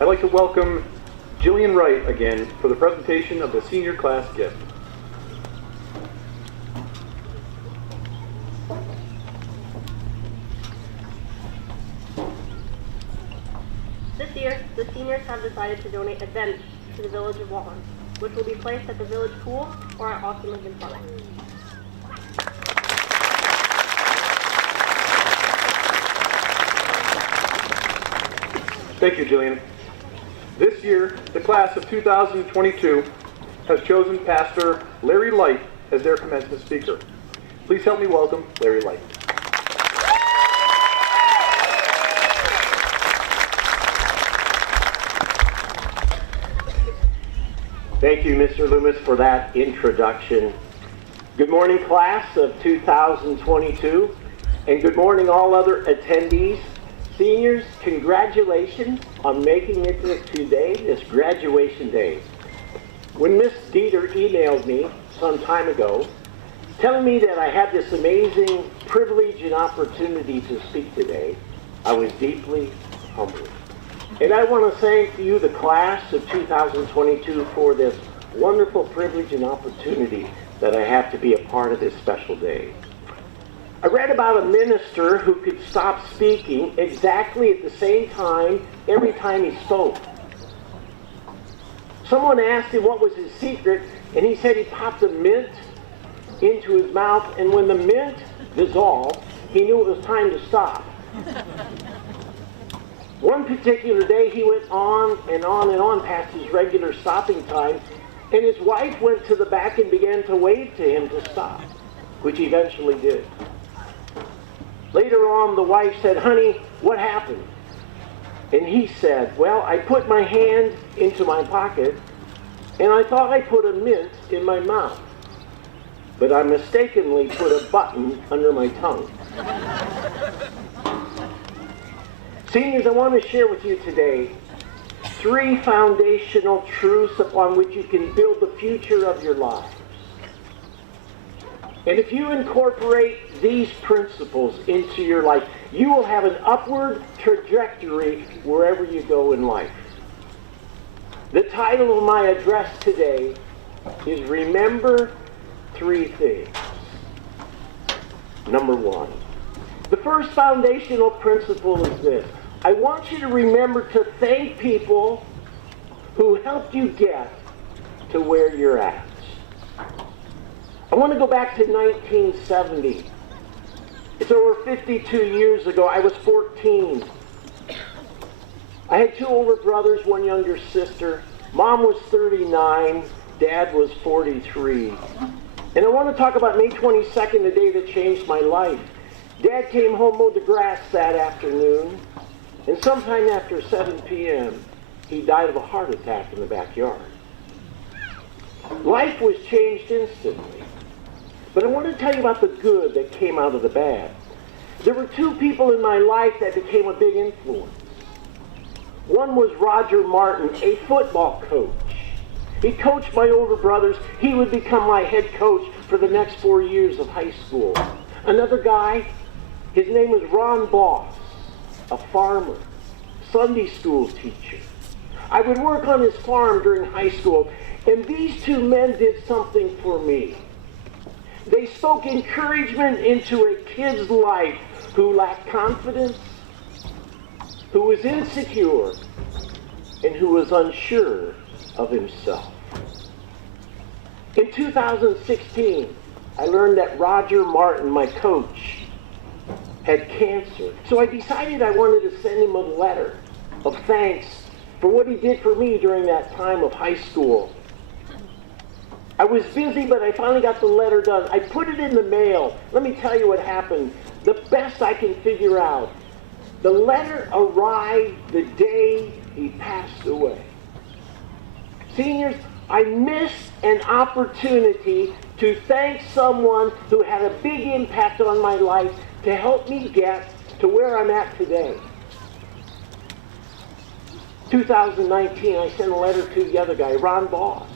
I'd like to welcome Jillian Wright again for the presentation of the senior class gift. This year, the seniors have decided to donate a bench to the village of Walton, which will be placed at the village pool or at Austin Lincoln Park. Thank you, Jillian. This year, the class of 2022 has chosen Pastor Larry Light as their commencement speaker. Please help me welcome Larry Light. Thank you, Mr. Loomis, for that introduction. Good morning, class of 2022, and good morning, all other attendees. Seniors, congratulations on making it to today, this graduation day. When Miss Dieter emailed me some time ago, telling me that I had this amazing privilege and opportunity to speak today, I was deeply humbled. And I want to thank you, the class of 2022, for this wonderful privilege and opportunity that I have to be a part of this special day. I read about a minister who could stop speaking exactly at the same time every time he spoke. Someone asked him what was his secret, and he said he popped a mint into his mouth, and when the mint dissolved, he knew it was time to stop. One particular day, he went on and on and on past his regular stopping time, and his wife went to the back and began to wave to him to stop, which he eventually did. Later on, the wife said, "Honey, what happened?" And he said, "Well, I put my hand into my pocket, and I thought I put a mint in my mouth, but I mistakenly put a button under my tongue." Seniors, I want to share with you today 3 foundational truths upon which you can build the future of your lives. And if you incorporate these principles into your life, you will have an upward trajectory wherever you go in life. The title of my address today is Remember Three Things. Number one, the first foundational principle is this. I want you to remember to thank people who helped you get to where you're at. I want to go back to 1970. It's over 52 years ago. I was 14. I had two older brothers, one younger sister. Mom was 39. Dad was 43. And I want to talk about May 22nd, the day that changed my life. Dad came home, mowed the grass that afternoon, and sometime after 7 p.m., he died of a heart attack in the backyard. Life was changed instantly. But I want to tell you about the good that came out of the bad. There were two people in my life that became a big influence. One was Roger Martin, a football coach. He coached my older brothers. He would become my head coach for the next 4 years of high school. Another guy, his name was Ron Boss, a farmer, Sunday school teacher. I would work on his farm during high school, and these two men did something for me. They spoke encouragement into a kid's life who lacked confidence, who was insecure, and who was unsure of himself. In 2016, I learned that Roger Martin, my coach, had cancer. So I decided I wanted to send him a letter of thanks for what he did for me during that time of high school. I was busy, but I finally got the letter done. I put it in the mail. Let me tell you what happened. The best I can figure out. The letter arrived the day he passed away. Seniors, I missed an opportunity to thank someone who had a big impact on my life to help me get to where I'm at today. 2019, I sent a letter to the other guy, Ron Boss.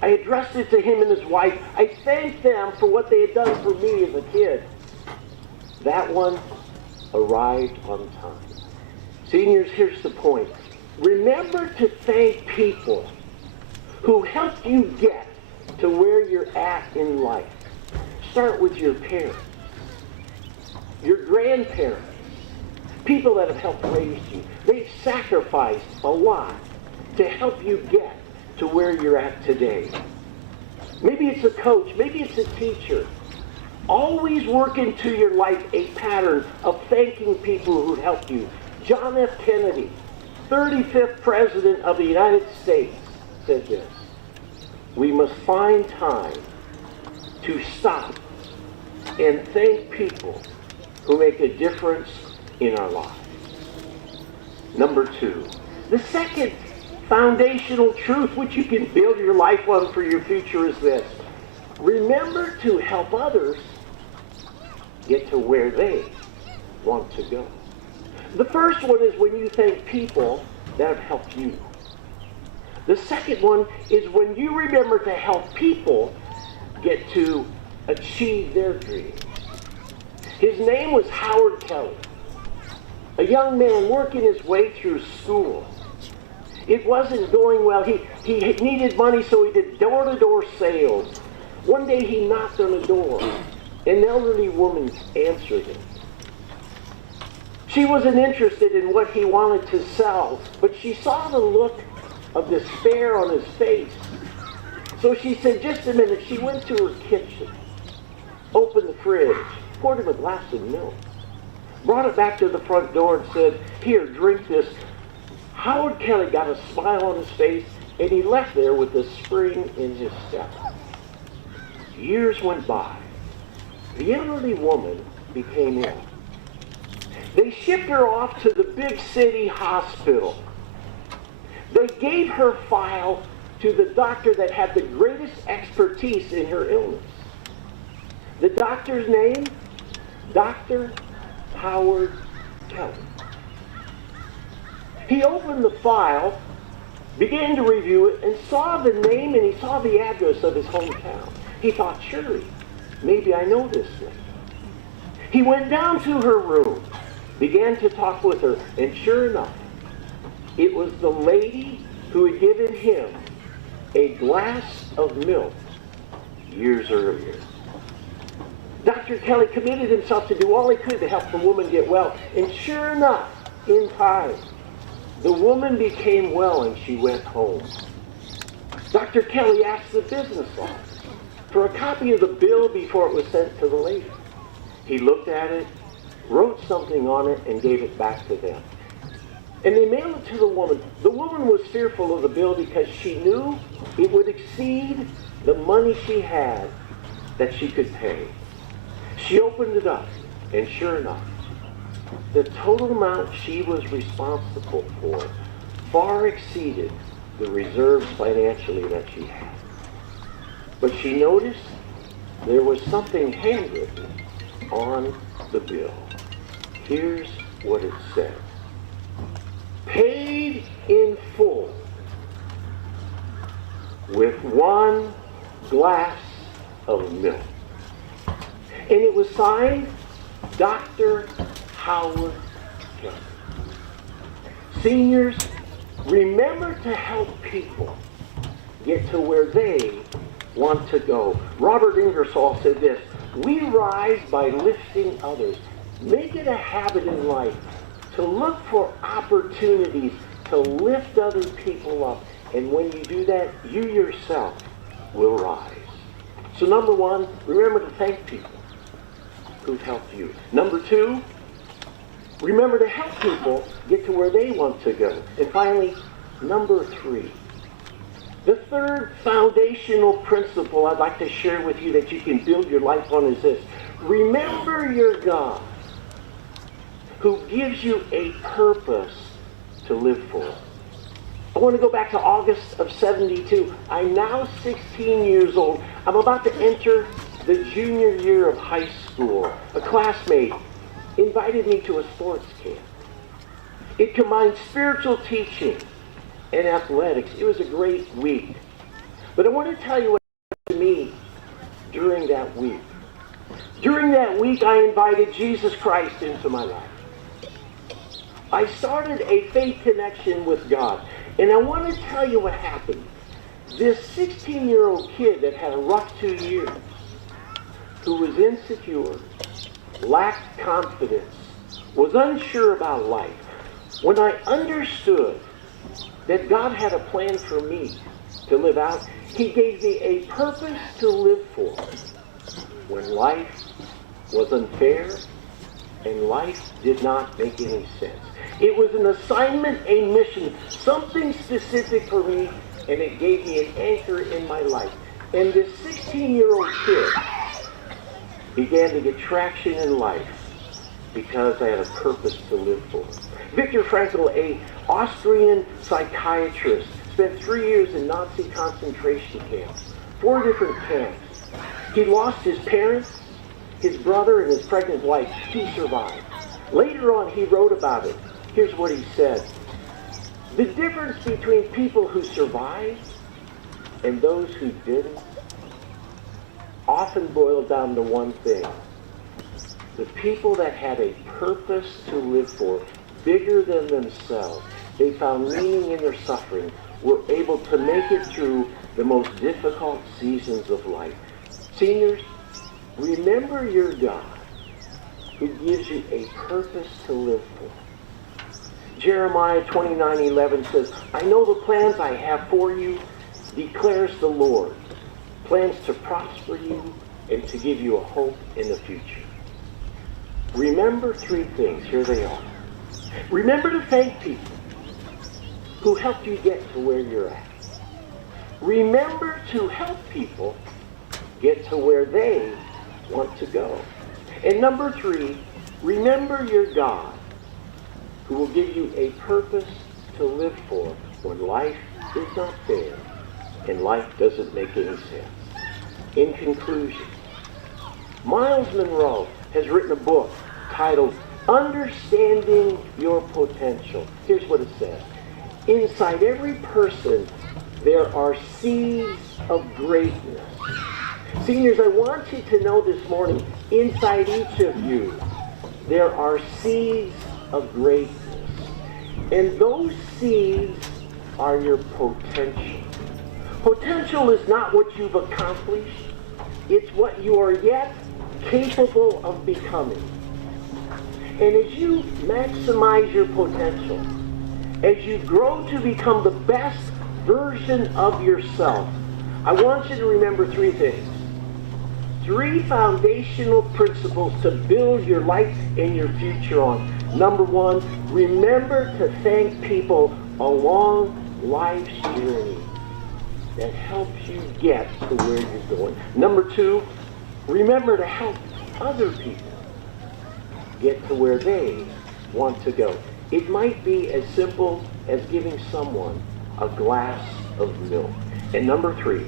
I addressed it to him and his wife. I thanked them for what they had done for me as a kid. That one arrived on time. Seniors, here's the point. Remember to thank people who helped you get to where you're at in life. Start with your parents, your grandparents, people that have helped raise you. They've sacrificed a lot to help you get to where you're at today. Maybe it's a coach, maybe it's a teacher. Always work into your life a pattern of thanking people who helped you. John F. Kennedy, 35th President of the United States, said this: we must find time to stop and thank people who make a difference in our lives. Number two, the second foundational truth which you can build your life on for your future is this: remember to help others get to where they want to go. The first one is when you thank people that have helped you. The second one is when you remember to help people get to achieve their dreams. His name was Howard Kelly, a young man working his way through school. It wasn't going well. He needed money, so he did door-to-door sales. One day he knocked on a door. An elderly woman answered him. She wasn't interested in what he wanted to sell, but she saw the look of despair on his face. So she said, just a minute. She went to her kitchen, opened the fridge, poured him a glass of milk, brought it back to the front door and said, here, drink this. Howard Kelly got a smile on his face, and he left there with a spring in his step. Years went by. The elderly woman became ill. They shipped her off to the big city hospital. They gave her file to the doctor that had the greatest expertise in her illness. The doctor's name? Dr. Howard Kelly. He opened the file, began to review it, and saw the name and he saw the address of his hometown. He thought, surely, maybe I know this thing. He went down to her room, began to talk with her, and sure enough, it was the lady who had given him a glass of milk years earlier. Dr. Kelly committed himself to do all he could to help the woman get well. And sure enough, in time, the woman became well and she went home. Dr. Kelly asked the business office for a copy of the bill before it was sent to the lady. He looked at it, wrote something on it, and gave it back to them. And they mailed it to the woman. The woman was fearful of the bill because she knew it would exceed the money she had that she could pay. She opened it up, and sure enough, the total amount she was responsible for far exceeded the reserves financially that she had. But she noticed there was something handwritten on the bill. Here's what it said. Paid in full with 1 glass of milk. And it was signed Dr. Howard Kelly. Seniors, remember to help people get to where they want to go. Robert Ingersoll said this, we rise by lifting others. Make it a habit in life to look for opportunities to lift other people up. And when you do that, you yourself will rise. So number 1, remember to thank people who've helped you. Number 2, remember to help people get to where they want to go. And finally, number 3, the third foundational principle I'd like to share with you that you can build your life on is this. Remember your God who gives you a purpose to live for. I want to go back to August of 72. I'm now 16 years old. I'm about to enter the junior year of high school. A classmate invited me to a sports camp. It combined spiritual teaching and athletics. It was a great week. But I want to tell you what happened to me during that week. During that week, I invited Jesus Christ into my life. I started a faith connection with God. And I want to tell you what happened. This 16-year-old kid that had a rough 2 years, who was insecure, lacked confidence, was unsure about life, when I understood that God had a plan for me to live out, He gave me a purpose to live for when life was unfair and life did not make any sense. It was an assignment, a mission, something specific for me, and it gave me an anchor in my life. And this 16-year-old kid began to get traction in life because I had a purpose to live for. Viktor Frankel, an Austrian psychiatrist, spent 3 years in Nazi concentration camps, 4 different camps. He lost his parents, his brother, and his pregnant wife. He survived. Later on, he wrote about it. Here's what he said. The difference between people who survived and those who didn't often boiled down to one thing. The people that had a purpose to live for, bigger than themselves, they found meaning in their suffering, were able to make it through the most difficult seasons of life. Seniors, remember your God who gives you a purpose to live for. Jeremiah 29:11 says, I know the plans I have for you, declares the Lord. Plans to prosper you and to give you a hope in the future. Remember 3 things. Here they are. Remember to thank people who helped you get to where you're at. Remember to help people get to where they want to go. And number 3, remember your God who will give you a purpose to live for when life is not fair and life doesn't make any sense. In conclusion, Miles Monroe has written a book titled Understanding Your Potential. Here's what it says. Inside every person, there are seeds of greatness. Seniors, I want you to know this morning, inside each of you, there are seeds of greatness. And those seeds are your potential. Potential is not what you've accomplished. It's what you are yet capable of becoming. And as you maximize your potential, as you grow to become the best version of yourself, I want you to remember three things. Three foundational principles to build your life and your future on. Number one, remember to thank people along life's journey that helps you get to where you're going. Number two, remember to help other people get to where they want to go. It might be as simple as giving someone a glass of milk. And number three,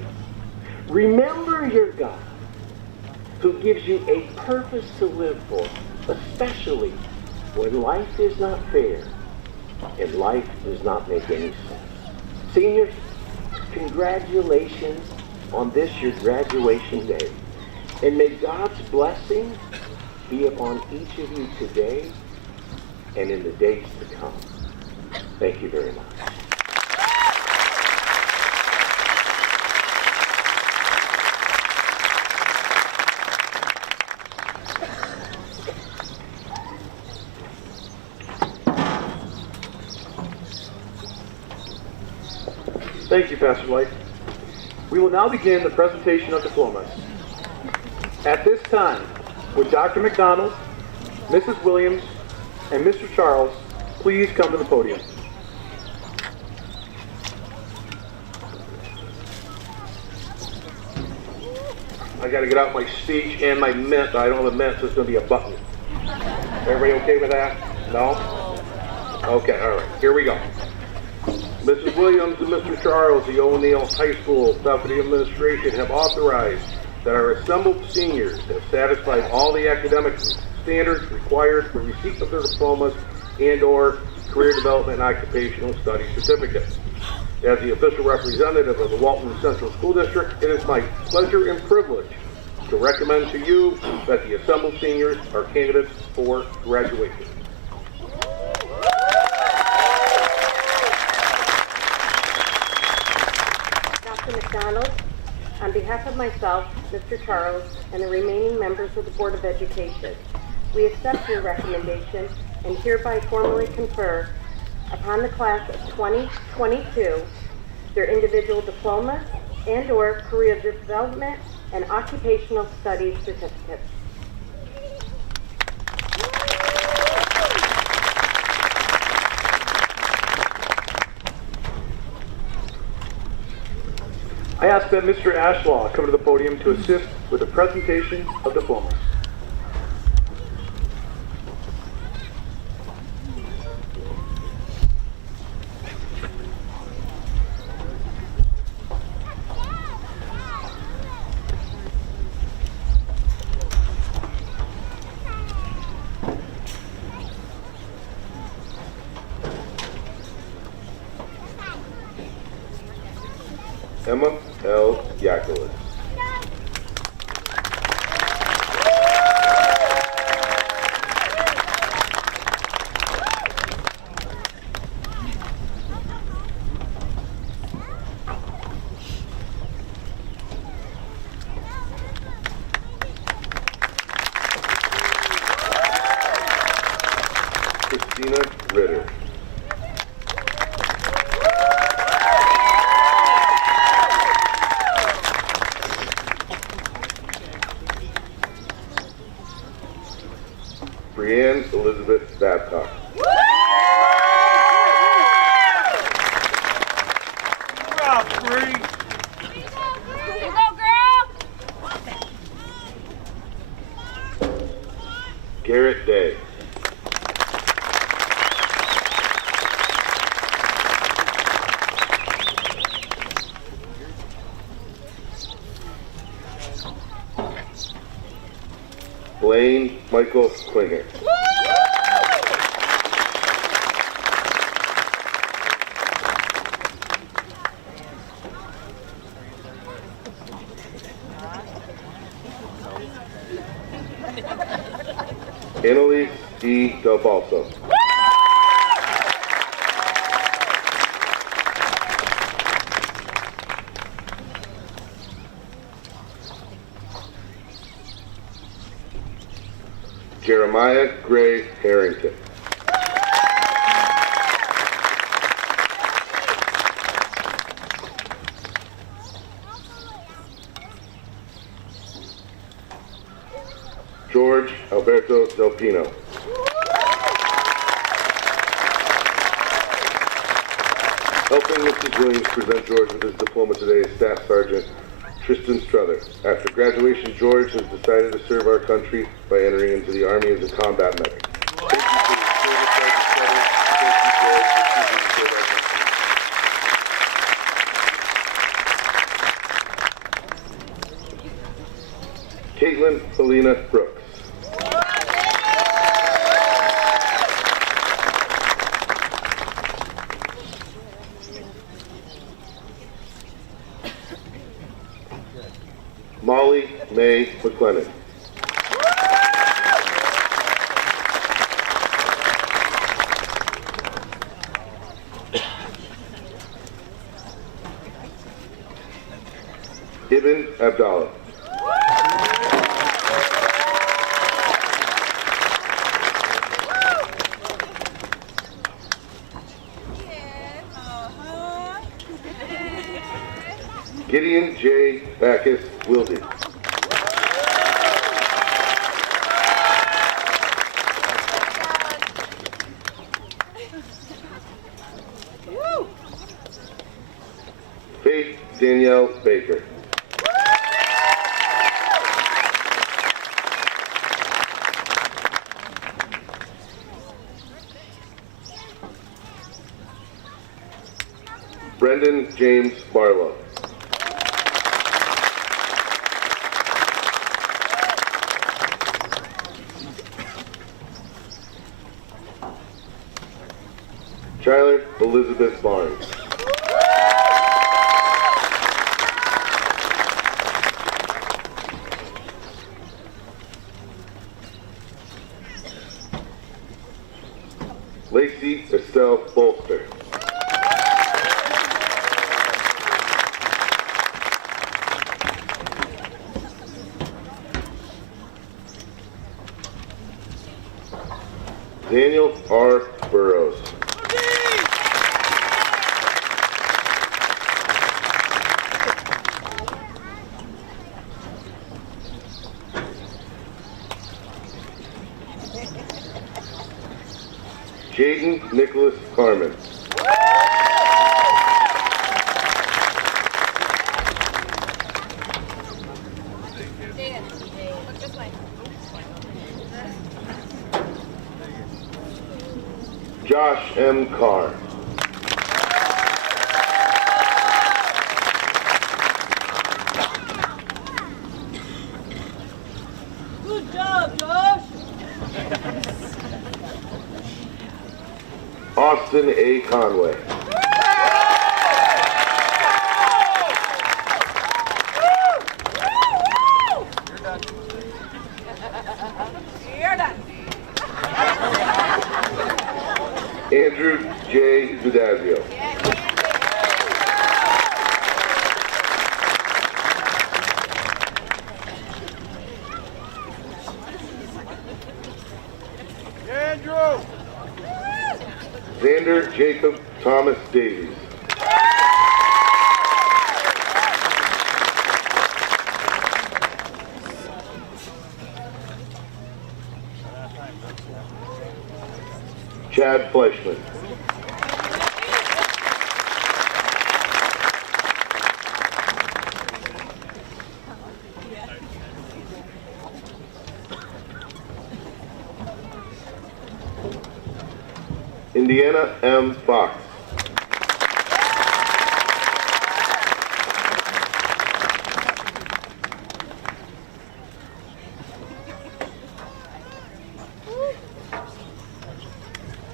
remember your God who gives you a purpose to live for, especially when life is not fair and life does not make any sense. Seniors, congratulations on this, your graduation day. And may God's blessing be upon each of you today and in the days to come. Thank you very much. Thank you, Pastor Light. We will now begin the presentation of diplomas. At this time, would Dr. McDonald, Mrs. Williams, and Mr. Charles please come to the podium? I got to get out my speech and my mint. I don't have a mint, so it's going to be a button. Everybody okay with that? No? Okay, all right. Here we go. Mrs. Williams and Mr. Charles, the O'Neill High School faculty administration have authorized that our assembled seniors have satisfied all the academic standards required for receipt of their diplomas and/or career development and occupational study certificates. As the official representative of the Walton Central School District, it is my pleasure and privilege to recommend to you that the assembled seniors are candidates for graduation. Dr. McDonald, on behalf of myself, Mr. Charles, and the remaining members of the Board of Education, we accept your recommendation and hereby formally confer upon the class of 2022 their individual diplomas and/or career development and occupational studies certificates. I ask that Mr. Ashlaw come to the podium to assist with the presentation of diplomas. Emma L. Yakulis. Christina Ritter. Brianne Elizabeth Babcock. Garrett Day. Blaine Michael Klinger. Annalise E. Del Balso. Jeremiah Gray Harrington. George Alberto Del Pino. Helping Mrs. Williams present George with his diploma today is Staff Sergeant Tristan Struther. After graduation, George has decided to serve our country by entering into the Army as a combat medic. Thank you for your service, Sergeant Struther. Thank you, George, for choosing to serve our country. Caitlin Felina Brooks. Molly May McLennan. Ibn Abdallah. Gideon J. Backus Wilde. Faith Danielle Baker. Brendan James Barlow. Tyler Elizabeth Barnes. Lacey Estelle Bolster. Daniel R. Burrows. Jaden Nicholas Carmen. Josh M. Carr. Good job, Josh. Austin A. Conway. You're done. Andrew J. Zudazio. Andrew. Xander Jacob Thomas Davies. Chad Fleischman. Indiana M. Fox.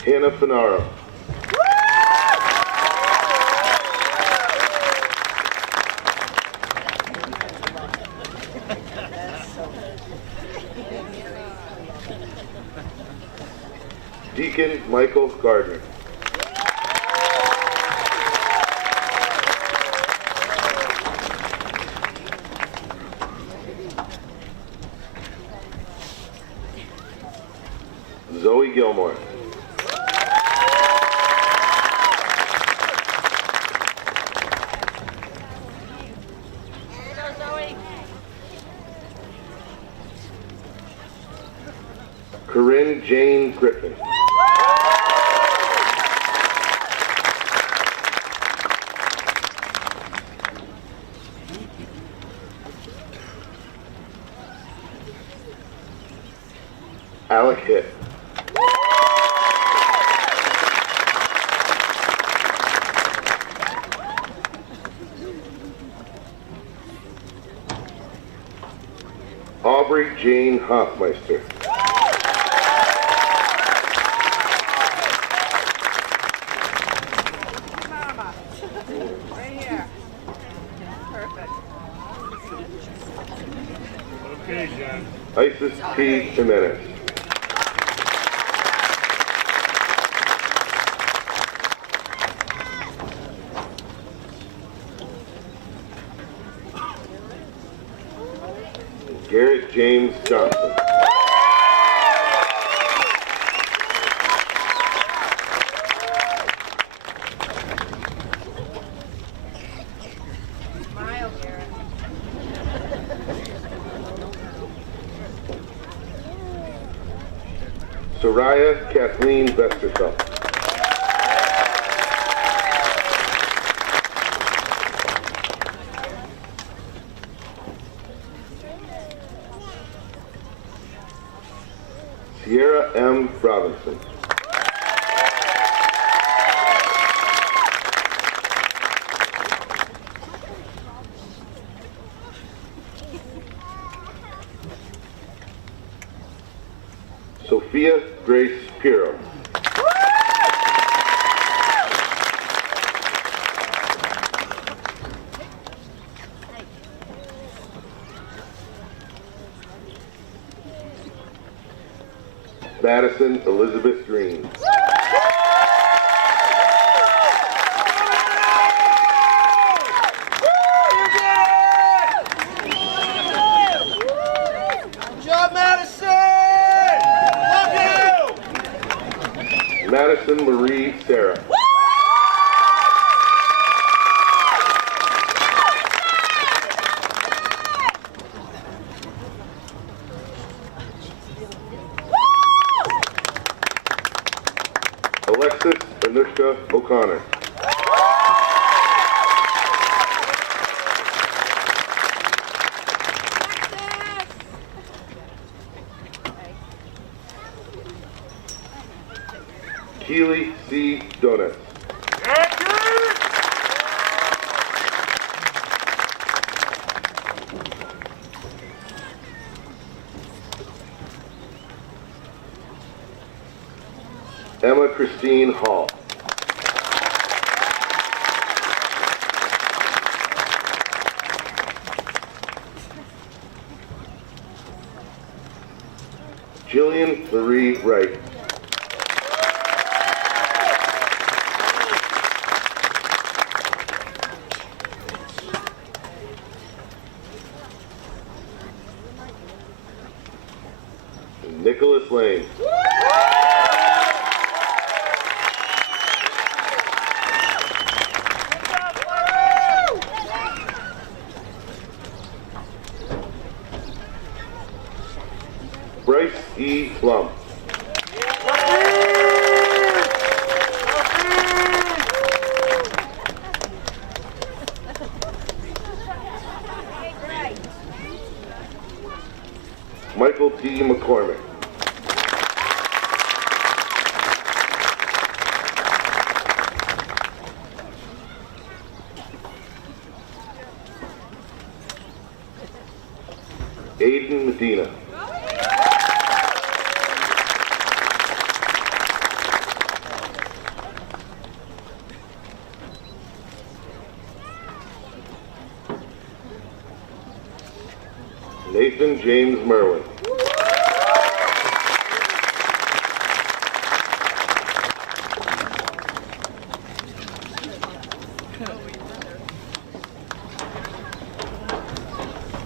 Hannah Finaro. Deacon Michael Gardner. Belmore. Corinne Jane Griffin. Alec Hitt. Aubrey Jane Hoffmeister. Mama. Right here. Perfect. Okay, John. Isis P. Jimenez. Garrett James Johnson. Smile, Garrett. Soraya Kathleen Vesterfeld. Sierra M. Robinson. Sophia Grace Pirro. Madison Elizabeth Green. Good job, Madison! Love you! Madison Marie Sarah. Alexis Anushka O'Connor. Keely C. Donuts. Emma Christine Hall. Jillian Marie Wright. Nicholas Lane. Bryce E. Plum. Michael T. McCormick. Aiden Medina. Nathan James Merwin.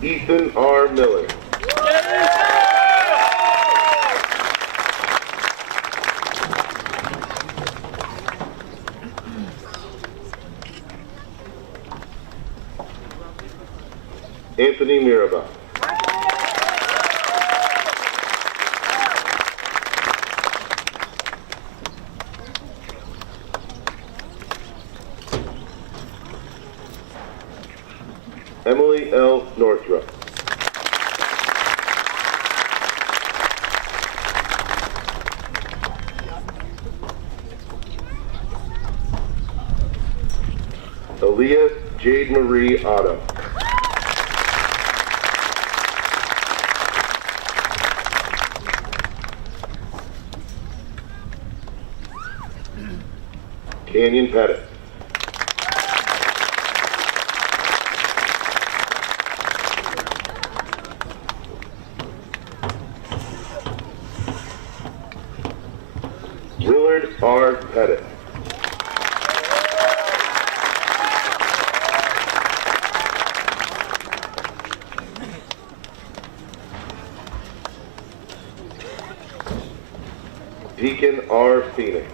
Ethan R. Miller. Anthony Mirabal. Emily L. Northrup. Aaliyah Jade Marie Otto. Canyon Pettit. Willard R. Pettit. Deacon R. Phoenix.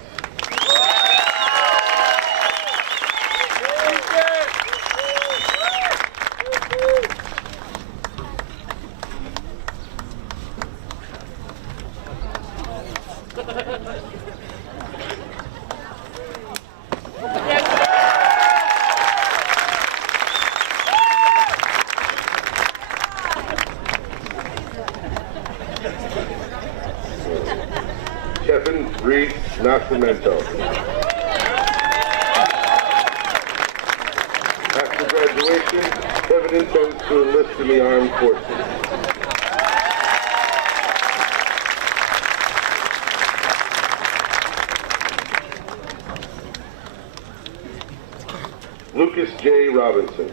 Kevin Reed Nascimento. After graduation, Kevin intends to enlist in the armed forces. Lucas J. Robinson.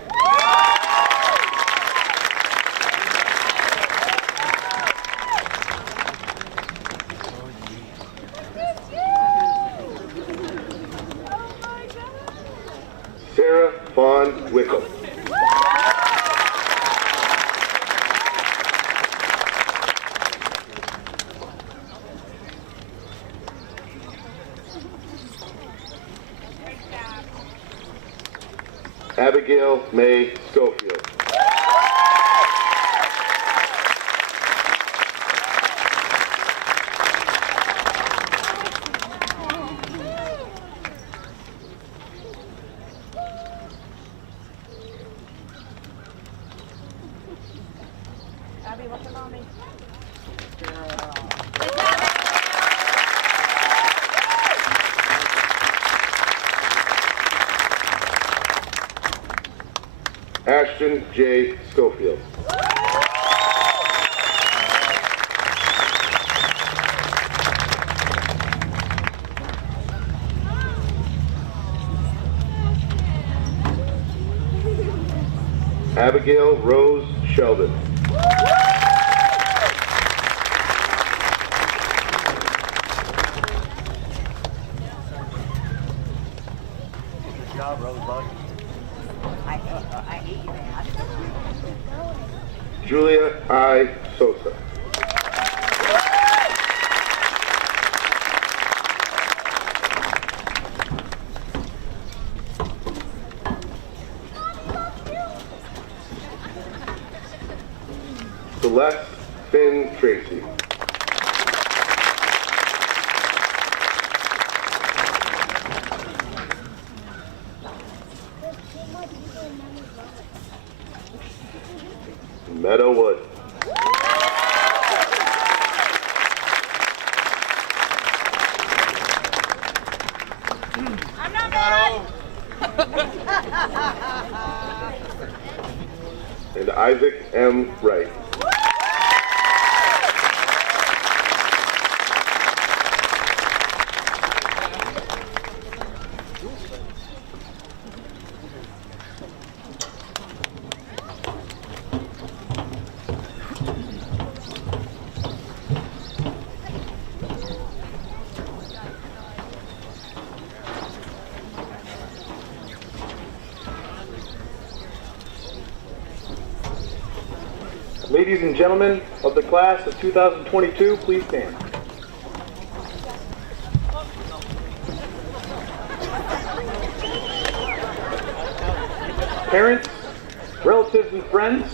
Sarah Vaughn Wickham. Abigail May Schofield. Abby, what's the mommy? Ashton J. Schofield. Abigail Rose Sheldon. Good job, Rosebud. I hate you, man. Julia I. Sosa. Celeste Finn Tracy. Meadowwood. I'm not mad. And Isaac M. Wright. Ladies and gentlemen of the class of 2022, please stand. Parents, relatives, and friends,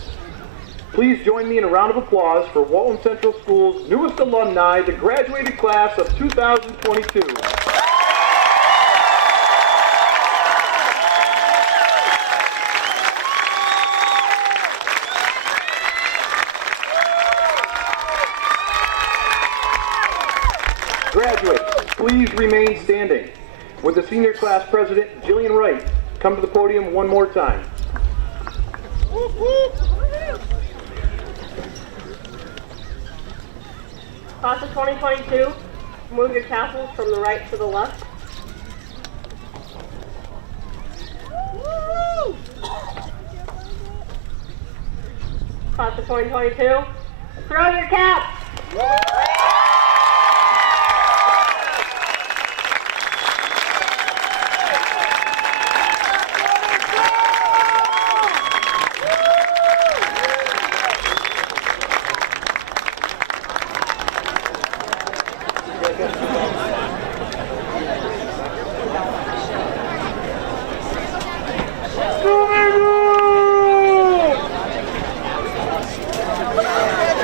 Please join me in a round of applause for Walton Central School's newest alumni, the graduated class of 2022. Graduates, please remain standing. Would the senior class president, Jillian Wright, come to the podium one more time? Class of 2022, move your tassels from the right to the left. Class of 2022, throw your caps.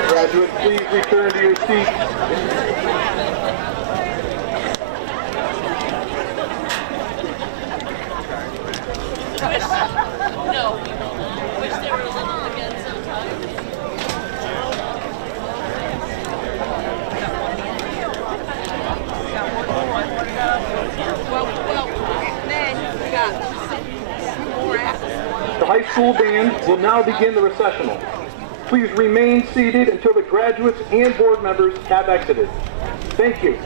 Graduates, please return to your seats. Wish they were little again sometimes. Well, then we got more asses. The high school band will now begin the recessional. Please remain seated until the graduates and board members have exited. Thank you.